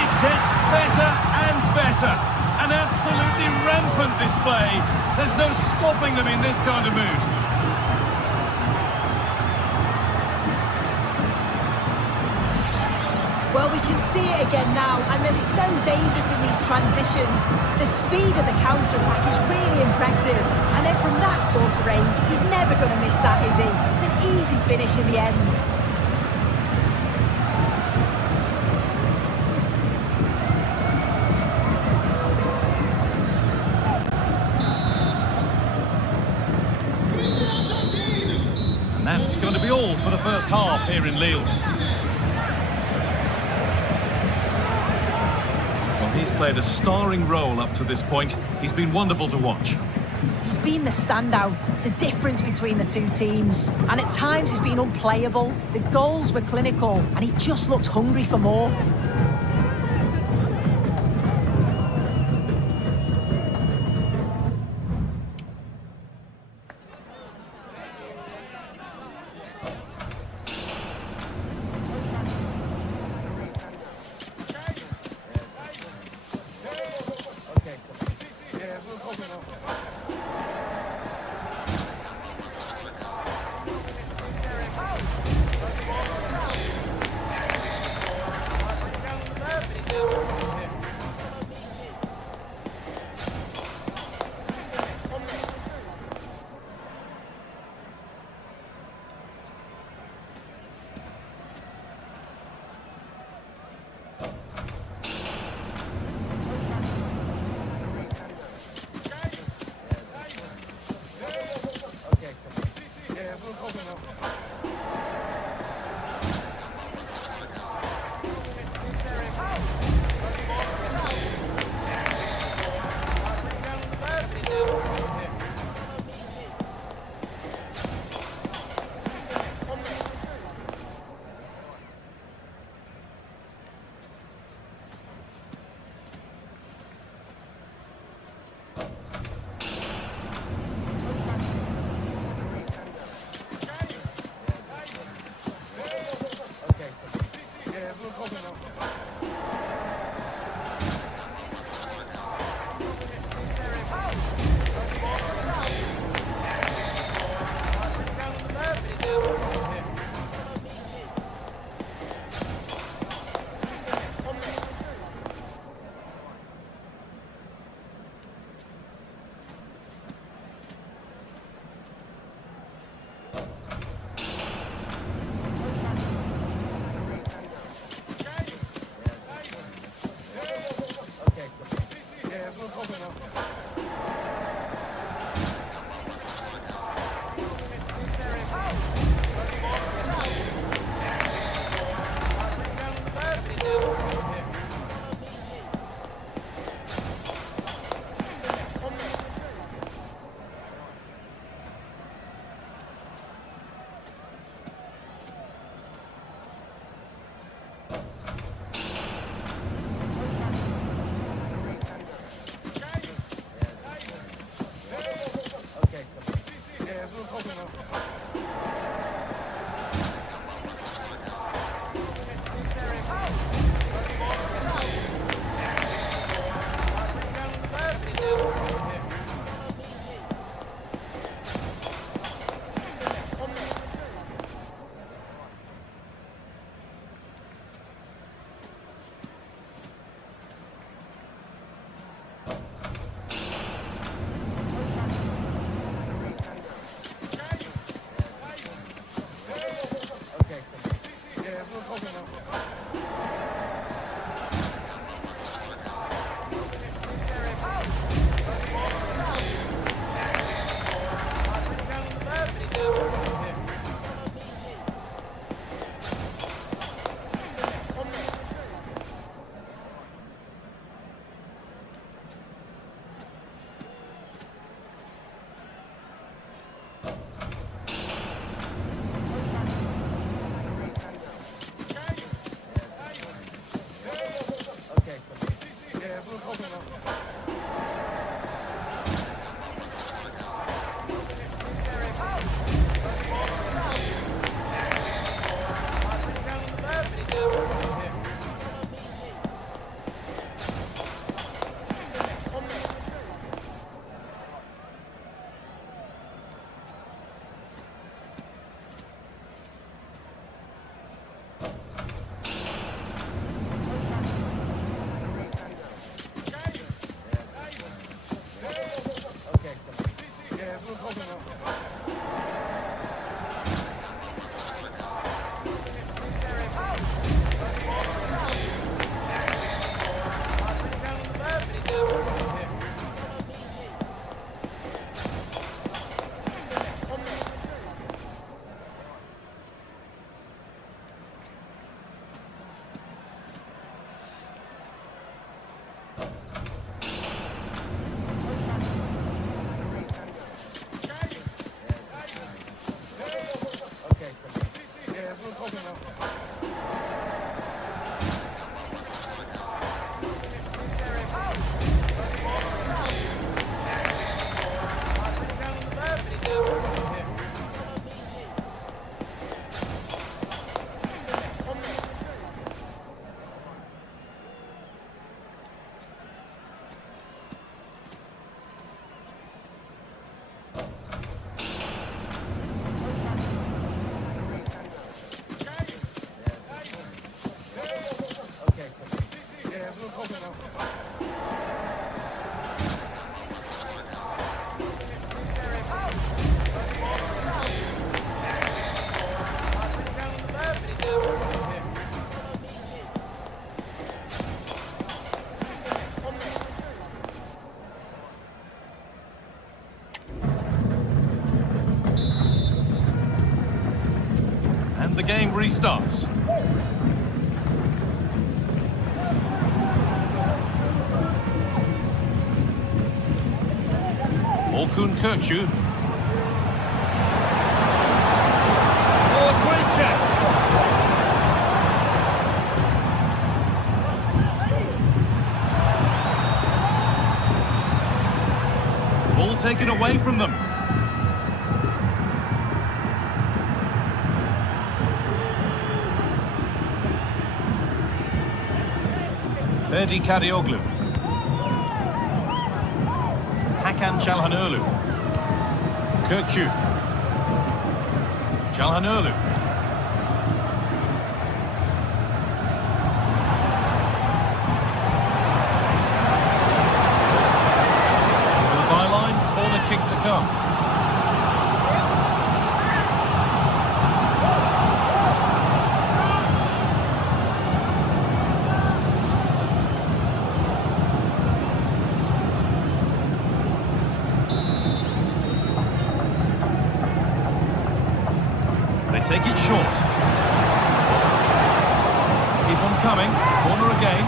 It gets better and better. An absolutely rampant display. There's no stopping them in this kind of mood. Well, we can see it again now, and they're so dangerous in these transitions. The speed of the counter-attack is really impressive. And then from that sort of range, he's never going to miss that, is he? It's an easy finish in the end. And that's going to be all for the first half here in Lille. He's played a starring role up to this point. He's been wonderful to watch. He's been the standout, the difference between the two teams. And at times he's been unplayable. The goals were clinical, and he just looked hungry for more. And the game restarts. Orkun Kökçü. Oh, great chance! Ball taken away from them. Ferdi Karaoglu. Hakan Çalhanoğlu. Kökçü. Çalhanoğlu. The byline, corner kick to come. Take it short. Keep on coming. Corner again.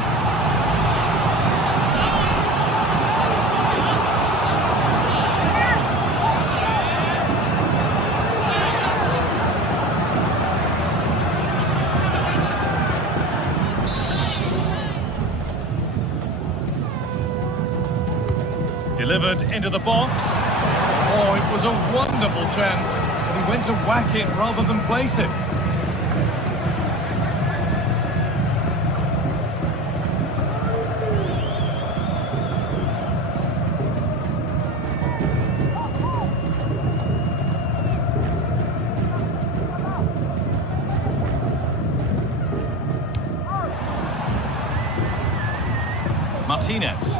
Delivered into the box. Oh, it was a wonderful chance. He went to whack it rather than place it. Martinez.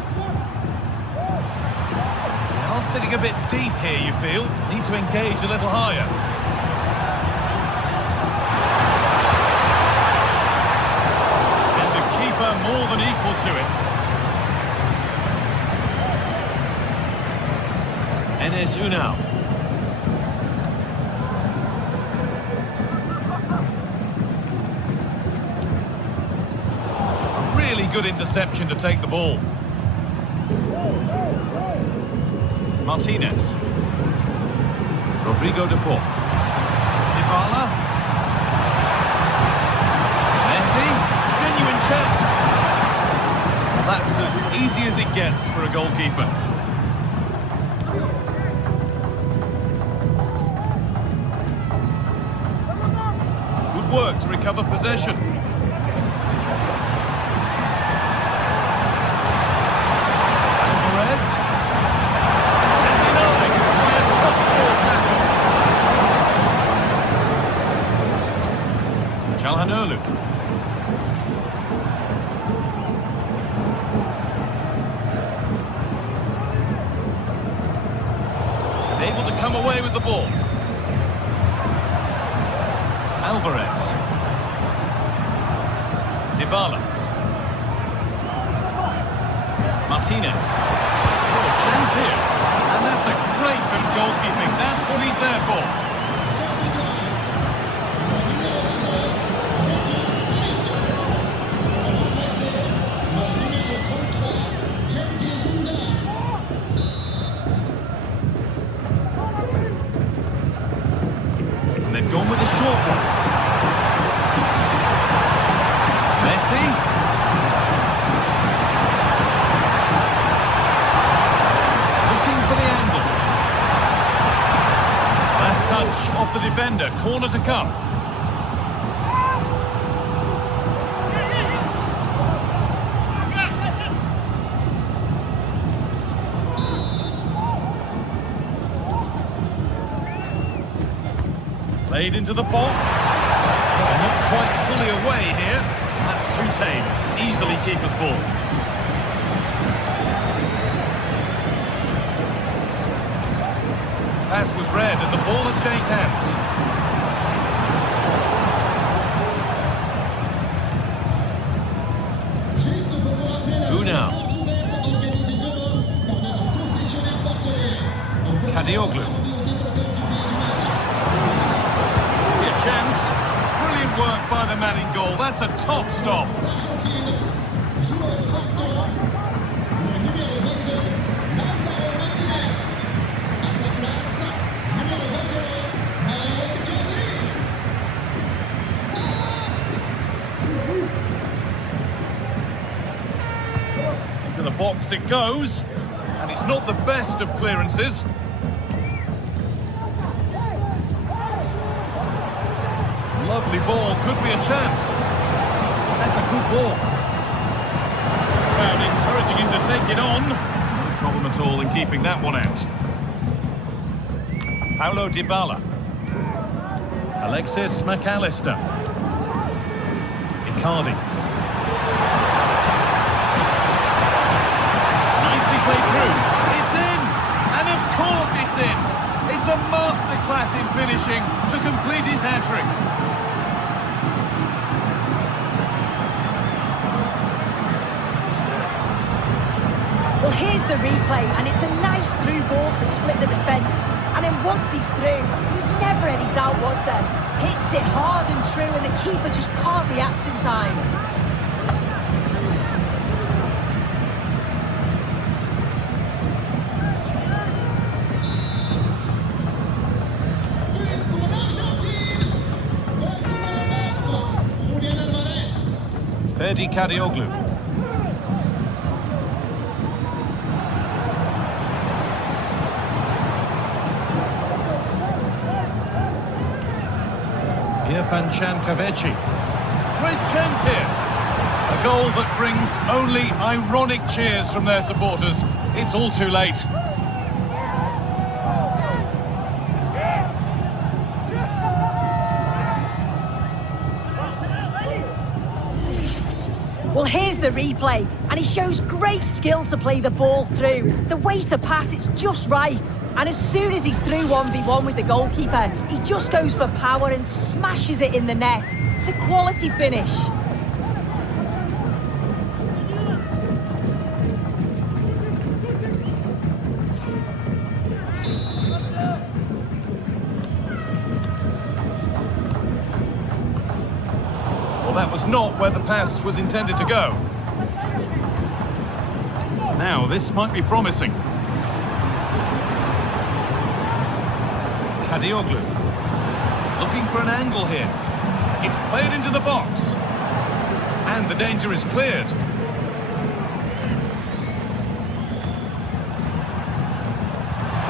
Sitting a bit deep here, you feel. Need to engage a little higher. And the keeper more than equal to it. Enes Ünal. A really good interception to take the ball. Martinez. Rodrigo de Paul. Dybala. Messi. Genuine chance. Well, that's as easy as it gets for a goalkeeper. Good work to recover possession. Çalhanoğlu. Able to come away with the ball. Alvarez. Dybala. Martinez. Oh, chance here. And that's a great bit of goalkeeping. That's what he's there for. And they've gone with a short one. Messi. Looking for the angle. Last touch off the defender. Corner to come. Played into the box. They're not quite fully away here. That's too tame. Easily keeper's ball. Pass was read and the ball has changed hands. Unal. Kadioglu. Chance. Brilliant work by the man in goal. That's a top stop. Into the box it goes. And it's not the best of clearances. Lovely ball, could be a chance. That's a good ball. Crowd encouraging him to take it on. No problem at all in keeping that one out. Paulo Dybala. Alexis McAllister. Icardi. Nicely played through. It's in! And of course it's in! It's a masterclass in finishing to complete his hat-trick. Well, here's the replay, and it's a nice through ball to split the defence. And then once he's through, there was never any doubt, was there? Hits it hard and true, and the keeper just can't react in time. Ferdi Kadioglu. Irfan Can Kavechi. Great chance here. A goal that brings only ironic cheers from their supporters. It's all too late. Well, here's the replay, and he shows great skill to play the ball through. The way to pass, it's just right. And as soon as he's through 1v1 with the goalkeeper, he just goes for power and smashes it in the net. It's a quality finish. That was not where the pass was intended to go. Now, this might be promising. Kadioglu. Looking for an angle here. It's played into the box. And the danger is cleared.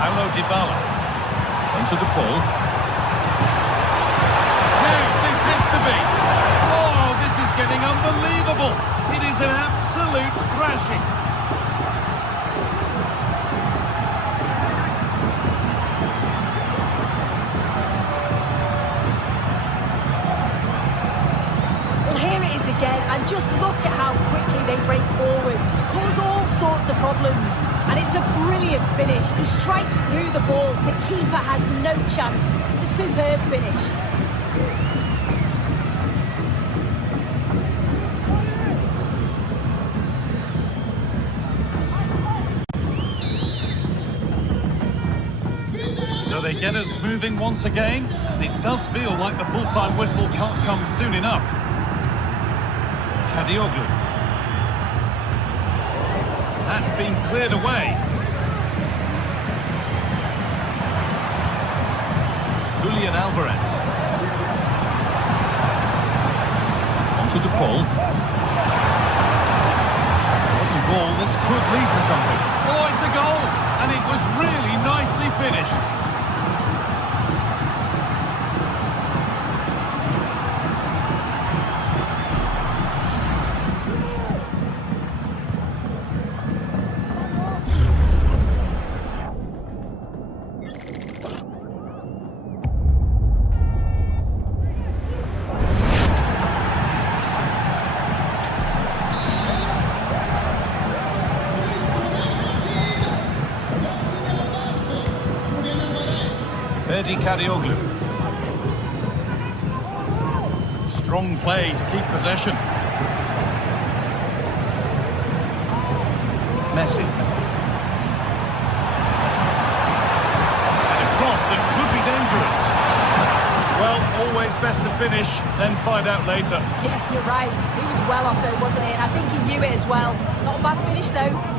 Paulo Dybala. Onto the ball. Now, this has to be. Getting unbelievable. It is an absolute thrashing. Well, here it is again, and just look at how quickly they break forward. Cause all sorts of problems. And it's a brilliant finish. He strikes through the ball. The keeper has no chance. It's a superb finish. So they get us moving once again, and it does feel like the full-time whistle can't come soon enough. Kadioglu. That's been cleared away. Julian Alvarez. Onto De Paul. Lovely ball, this could lead to something. Oh, it's a goal! And it was really nicely finished. Kadioglu. Strong play to keep possession. Messi. And a cross that could be dangerous. Well, always best to finish, then find out later. Yeah, you're right. He was well off though, wasn't he? And I think he knew it as well. Not a bad finish though.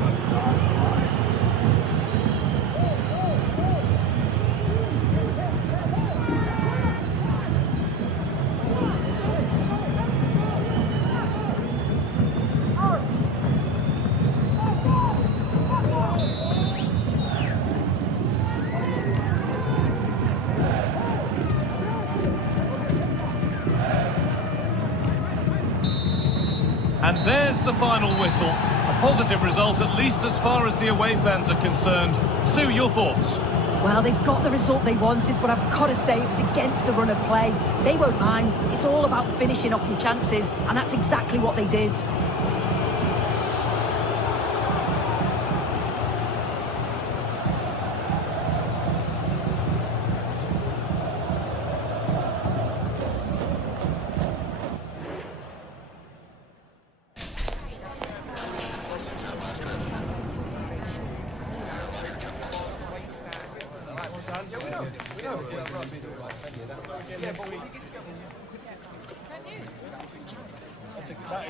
And there's the final whistle. A positive result, at least as far as the away fans are concerned. Sue, your thoughts? Well, they've got the result they wanted, but I've got to say it was against the run of play. They won't mind. It's all about finishing off your chances, and that's exactly what they did.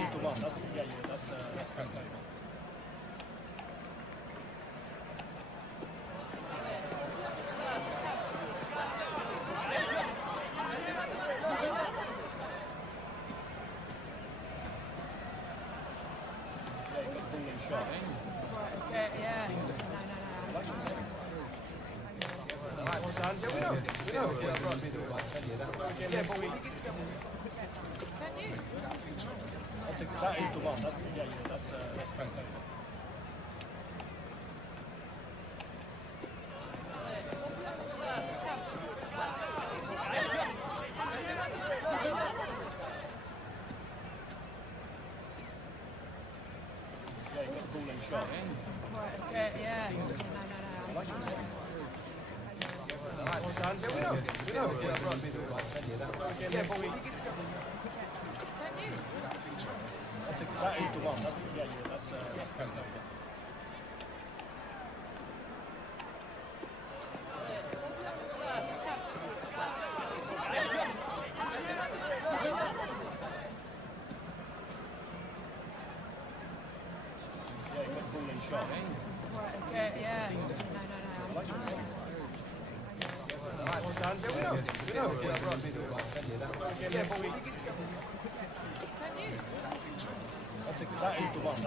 That is the one. That's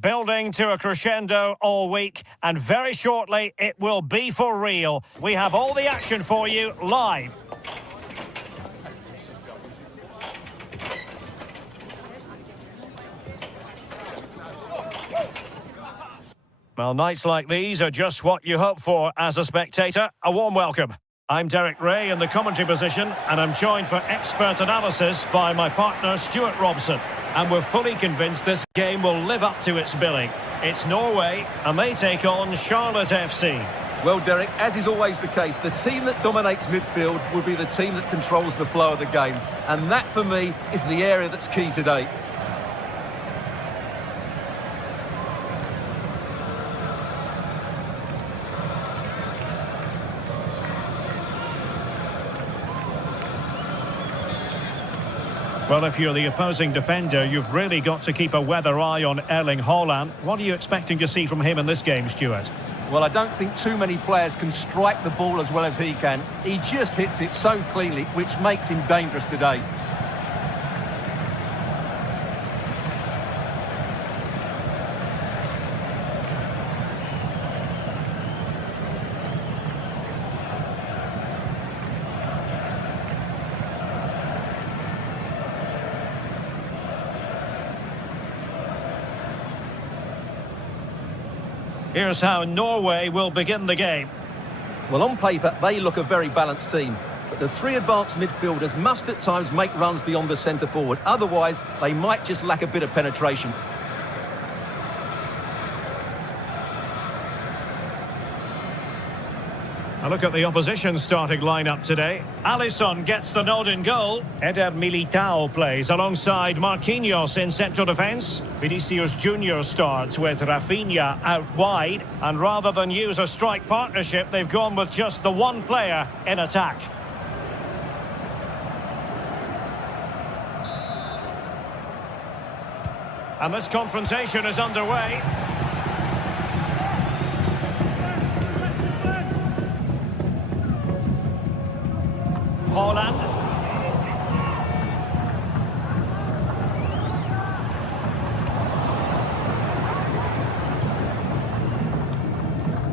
building to a crescendo all week, and very shortly it will be for real. We have all the action for you live. Well, nights like these are just what you hope for as a spectator. A warm welcome. I'm Derek Ray in the commentary position, and I'm joined for expert analysis by my partner Stuart Robson. And we're fully convinced this game will live up to its billing. It's Norway, and they take on Charlotte FC. Well, Derek, as is always the case, the team that dominates midfield will be the team that controls the flow of the game. And that, for me, is the area that's key today. Well, if you're the opposing defender, you've really got to keep a weather eye on Erling Haaland. What are you expecting to see from him in this game, Stuart? Well, I don't think too many players can strike the ball as well as he can. He just hits it so cleanly, which makes him dangerous today. Here's how Norway will begin the game. Well, on paper, they look a very balanced team. But the three advanced midfielders must at times make runs beyond the centre forward. Otherwise, they might just lack a bit of penetration. A look at the opposition starting lineup today. Alisson gets the nod in goal. Eder Militao plays alongside Marquinhos in central defence. Vinicius Junior starts with Rafinha out wide. And rather than use a strike partnership, they've gone with just the one player in attack. And this confrontation is underway. Haaland.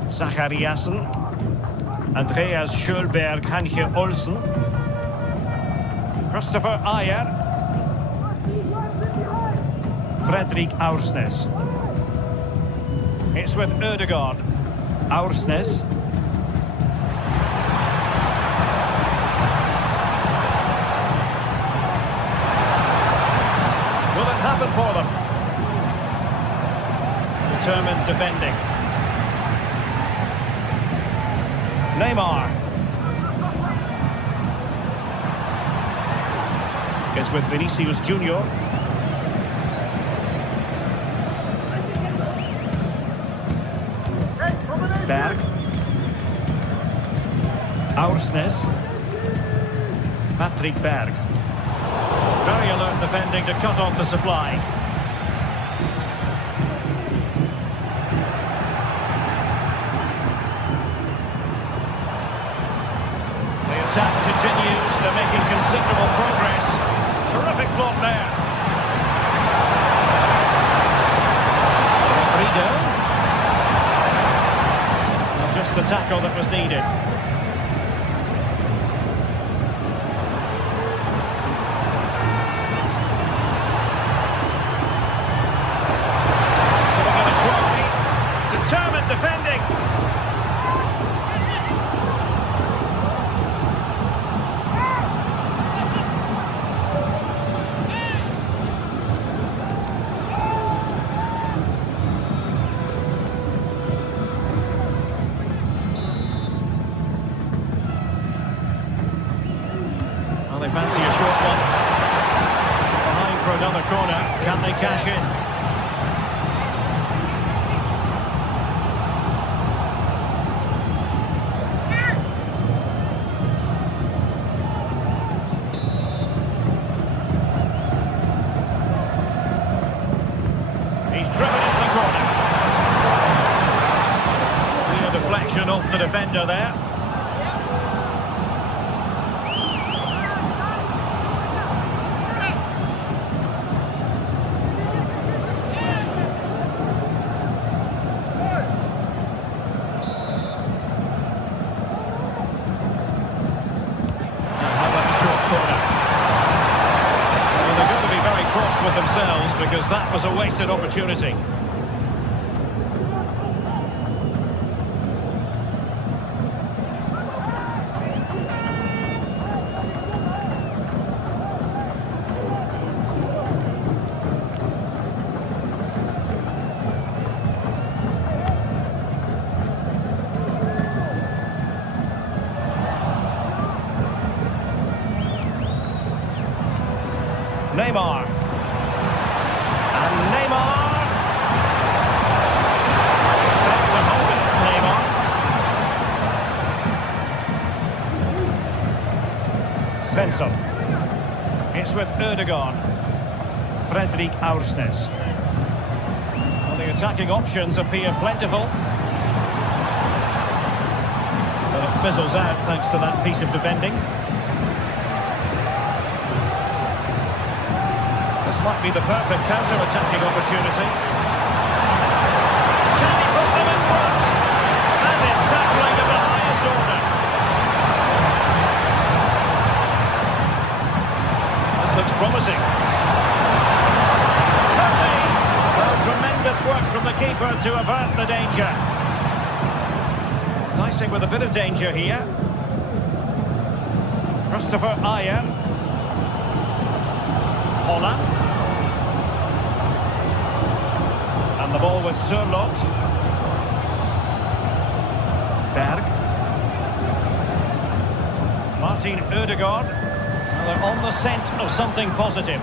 Zachariasen. Andreas Schölberg, Hanche Olsen. Christopher Ayer. Fredrik Aursnes. It's with Ødegaard. Aursnes. Happen for them. Determined defending. Neymar is with Vinicius Junior. Berg. Aursnes. Patrick Berg. Very alert defending to cut off the supply. The attack continues. They're making considerable progress. Terrific block there. Rodrigo. Well, just the tackle that was needed. Defending. Well, they fancy a short one. Behind for another corner. Can they cash in? Off the defender there. wasted opportunity. Neymar. And Neymar. Failed to hold it, Neymar. Svensson. It's with Ødegaard. Fredrik Aursnes. Well, the attacking options appear plentiful. But it fizzles out thanks to that piece of defending. Might be the perfect counter-attacking opportunity. Can he put them in front? And his tackling of the highest order. This looks promising. Curly. Well, tremendous work from the keeper to avert the danger. Dicing with a bit of danger here. Christopher Ayer. Holland. And the ball with Sørloth. Berg. Martin Ødegaard. Well, they're on the scent of something positive.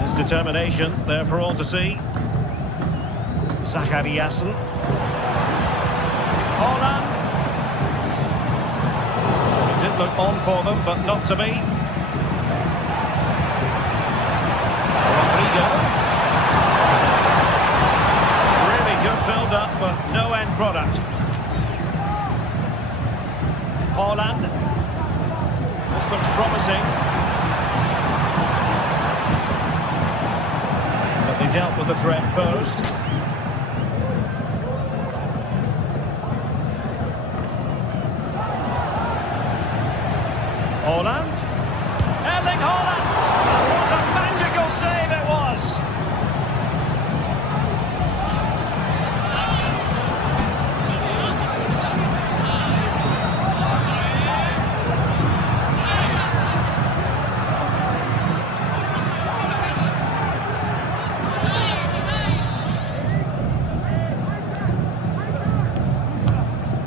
His determination there for all to see. Zachariasen. Holland. It did look on for them, but not to be. Rodrigo. Build-up, but no end product. Holland. This looks promising. But they dealt with the threat posed. Holland. Erling Haaland! What a magical save it was!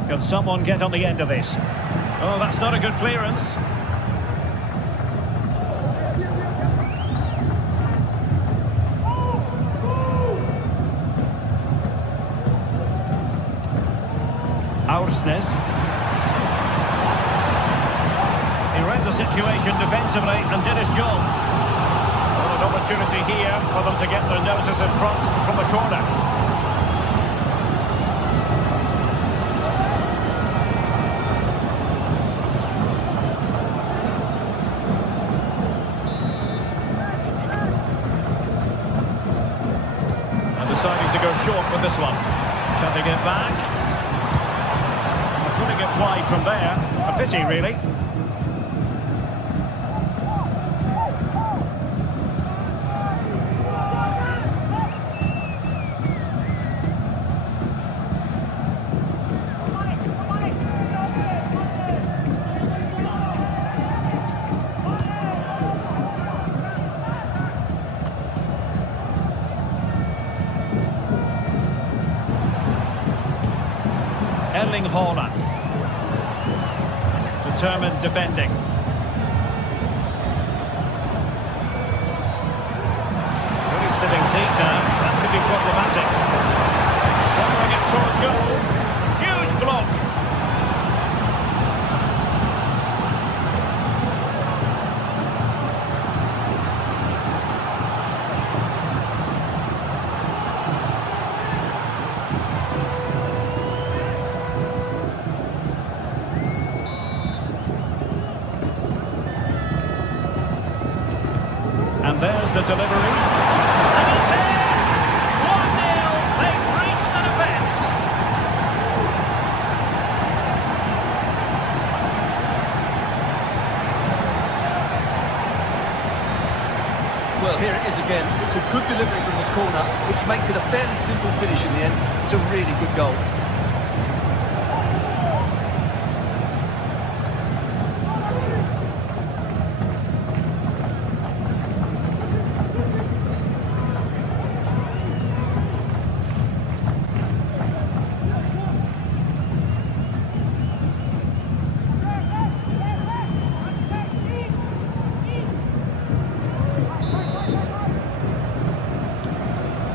Can someone get on the end of this? Oh, that's not a good clearance. Aursnes. He read the situation defensively and did his job. Well, an opportunity here for them to get their noses in front from the corner. Deciding to go short with this one. Can they get back? Putting it wide from there. A pity, really. Erling Haaland. Determined defending. Really sitting deep now. That could be problematic. Following it towards goal. Huge block. corner, which makes it a fairly simple finish in the end. It's a really good goal.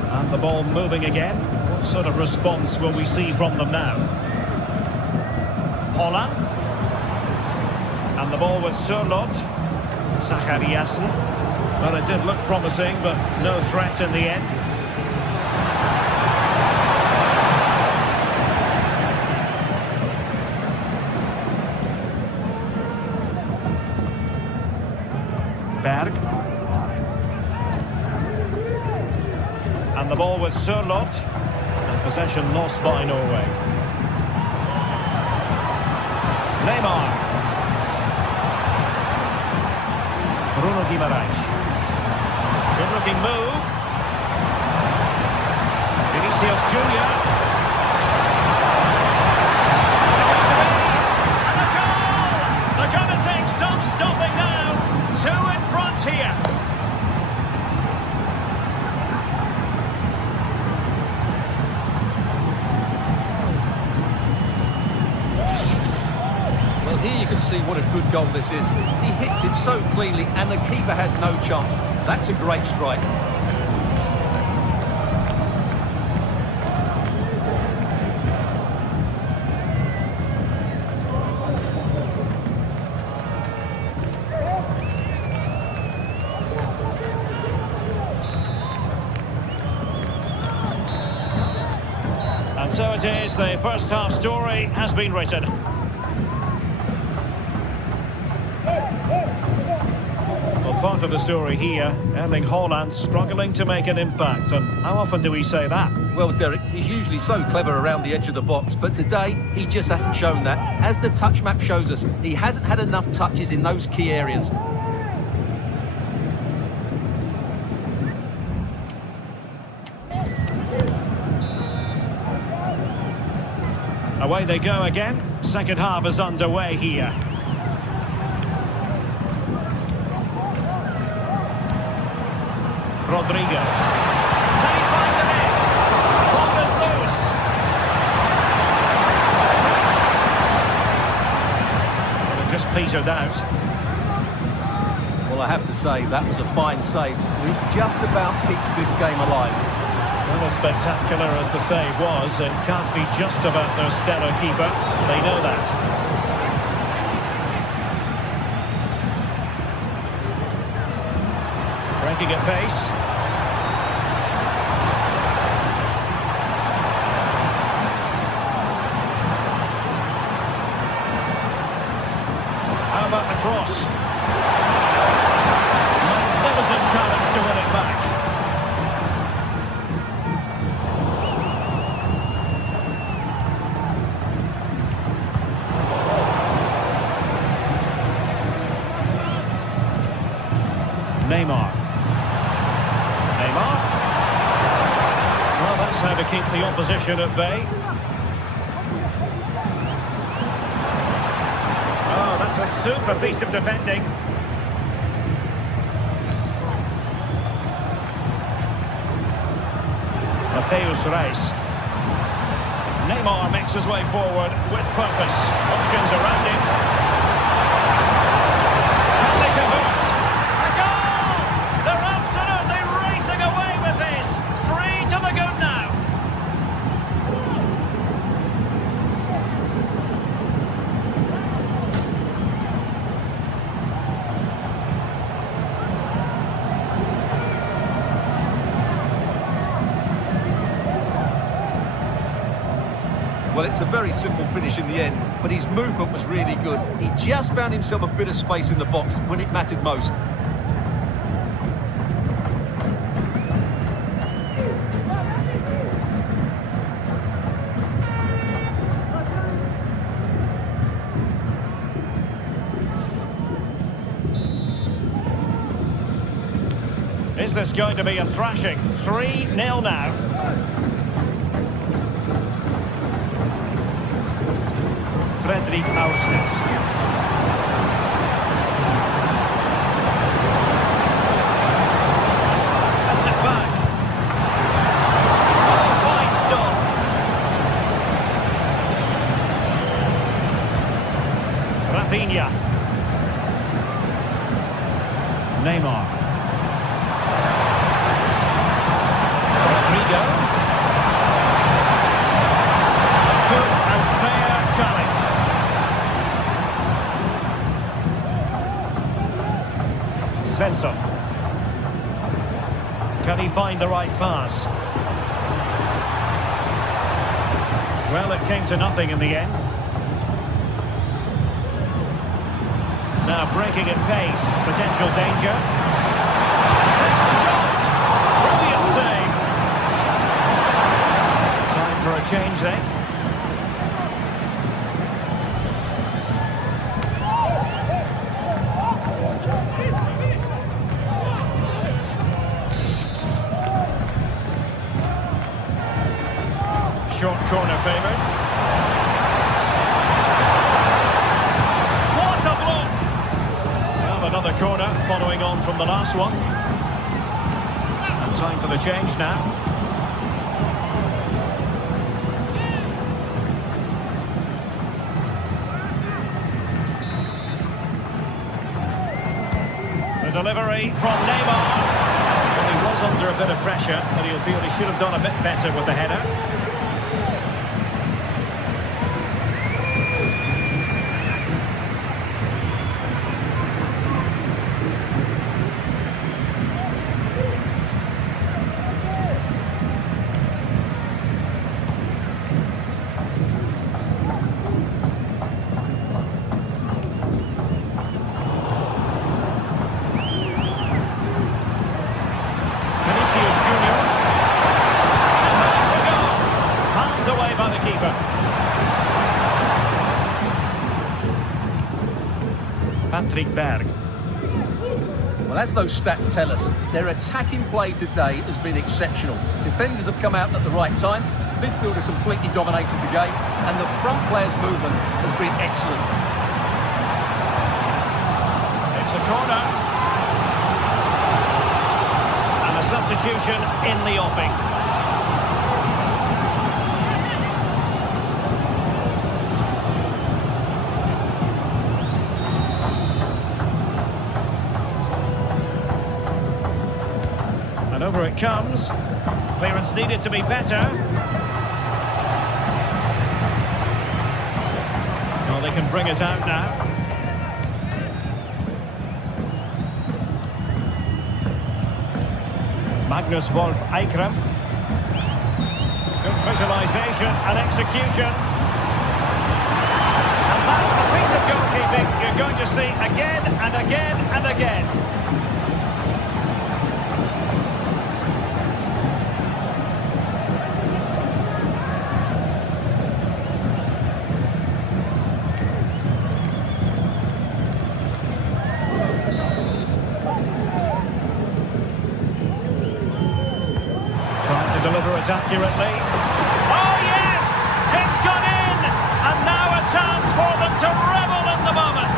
And the ball moving again. What sort of response will we see from them now? Holland. And the ball with Sørloth. Zachariasen. Well, it did look promising, but no threat in the end. Berg. And the ball with Sørloth. And possession lost by Norway. Neymar. Bruno Guimaraes. Good looking move. Vinicius Junior. And a goal! They're going to take some stopping now. 2 in front here. Well, here you can see what a good goal this is. He hits it so cleanly and the keeper has no chance. That's a great strike. And so it is, the first half story has been written. Well, part of the story here, Erling Haaland struggling to make an impact. And how often do we say that? Well, Derek, he's usually so clever around the edge of the box, but today he just hasn't shown that. As the touch map shows us, he hasn't had enough touches in those key areas. Away they go again. Second half is underway here. Rodrigo. Can he find the net? Ball is loose. Well, it just petered out. Well, I have to say, that was a fine save. He's just about keeps this game alive. Well, as spectacular as the save was, it can't be just about their stellar keeper. They know that. Breaking at pace. How about the cross? Magnificent challenge to win it back. Neymar. Neymar. Well, that's how to keep the opposition at bay. Oh, that's a super piece of defending. Mateus Reis. Neymar makes his way forward with purpose. Options around him. Can they convert? A goal! They're absolutely racing away with this. 3 to the good now. Well, it's a very simple finish in the end, but his movement was really good. He just found himself a bit of space in the box when it mattered most. Is this going to be a thrashing? 3-0 now. Fredrik Aursnes. That's it back. Oh, fine stop. Rafinha. Neymar. Rodrigo. Good and fair challenge. Svensson. Can he find the right pass? Well, it came to nothing in the end. Now breaking at pace, potential danger. Takes the shot. Brilliant save. Time for a change then. Short corner favoured. What a block! Well, another corner following on from the last one. And time for the change now. The delivery from Neymar. Well, he was under a bit of pressure, but he'll feel he should have done a bit better with the header. Patrick Berg. Well, as those stats tell us, their attacking play today has been exceptional. Defenders have come out at the right time, midfielder completely dominated the game, and the front players' movement has been excellent. It's a corner. And a substitution in the offing. And over it comes. Clearance needed to be better. Well, they can bring it out now. Magnus Wolf Eikrem. Good visualisation and execution. And that's a piece of goalkeeping you're going to see again and again and again. Deliver it accurately. Oh yes! It's gone in! And now a chance for them to revel in the moment.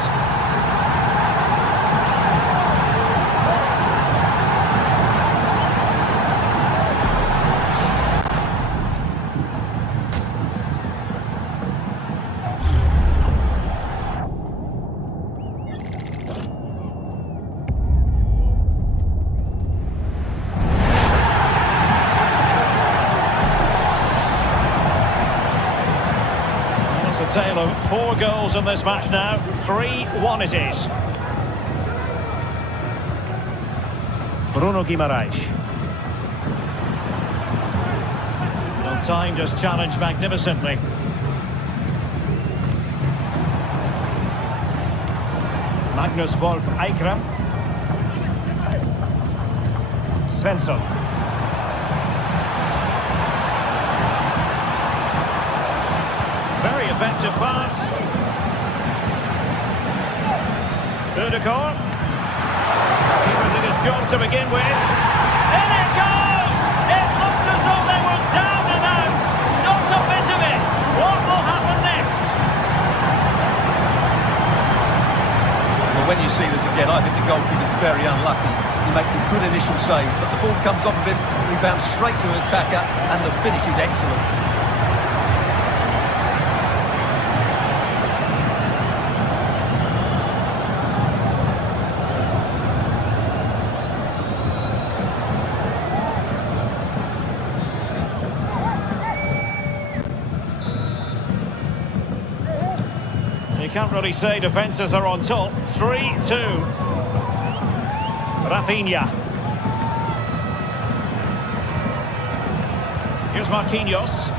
A tale of 4 goals in this match now. 3-1 it is. Bruno Guimaraes. No time, just challenged magnificently. Magnus Wolf Eikrem. Svensson. Very effective pass. Udegaard. Keeper did his job to begin with. goalkeeper's very unlucky. He makes a good initial save, but the ball comes off of him, rebounds straight to an attacker, and the finish is excellent. You can't really say defences are on top. 3-2. Rafinha. Here's Marquinhos.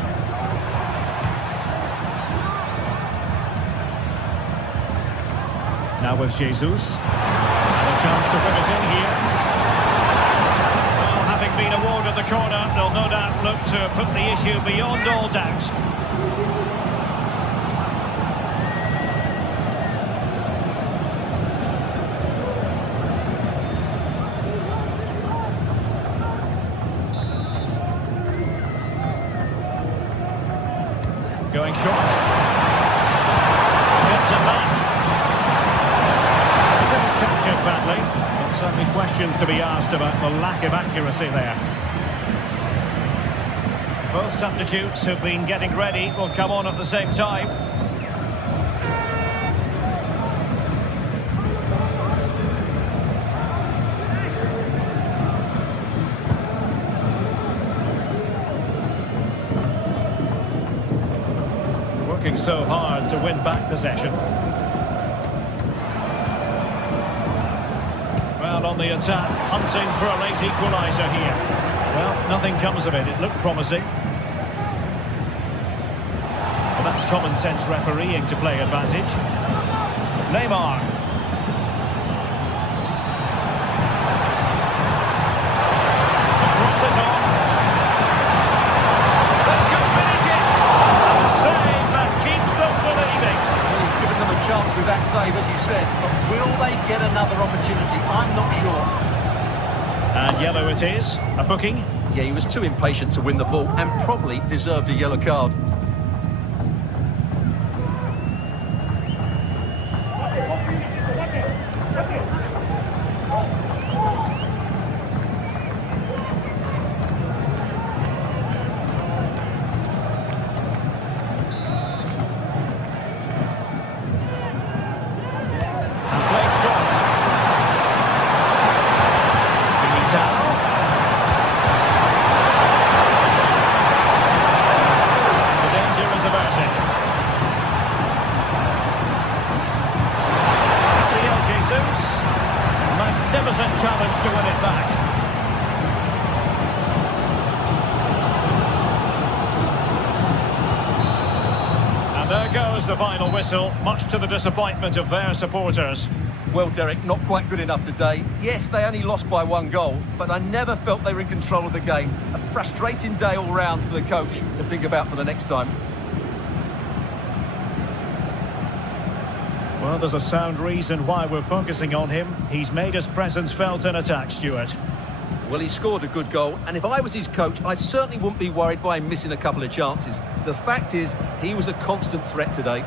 Now with Jesus. And a chance to put it in here. Well, having been awarded the corner, they'll no doubt look to put the issue beyond all doubt. Going short. Gets it back. Didn't catch it badly, but certainly questions to be asked about the lack of accuracy there. Both substitutes who've been getting ready will come on at the same time. Working so hard to win back possession. Well, on the attack, hunting for a late equaliser here. Well, nothing comes of it. It looked promising. Well, that's common sense refereeing to play advantage. Neymar. The cross is on. This could finish it. And a save that keeps them believing. Well, he's given them a chance with that save, as you said, but will they get another opportunity? I'm not sure. And yellow it is. A booking. Yeah, he was too impatient to win the ball and probably deserved a yellow card. Magnificent challenge to win it back. And there goes the final whistle, much to the disappointment of their supporters. Well, Derek, not quite good enough today. Yes, they only lost by 1 goal, but I never felt they were in control of the game. A frustrating day all round for the coach to think about for the next time. Well, there's a sound reason why we're focusing on him. He's made his presence felt in attack, Stuart. Well, he scored a good goal, and if I was his coach, I certainly wouldn't be worried by him missing a couple of chances. The fact is, he was a constant threat today.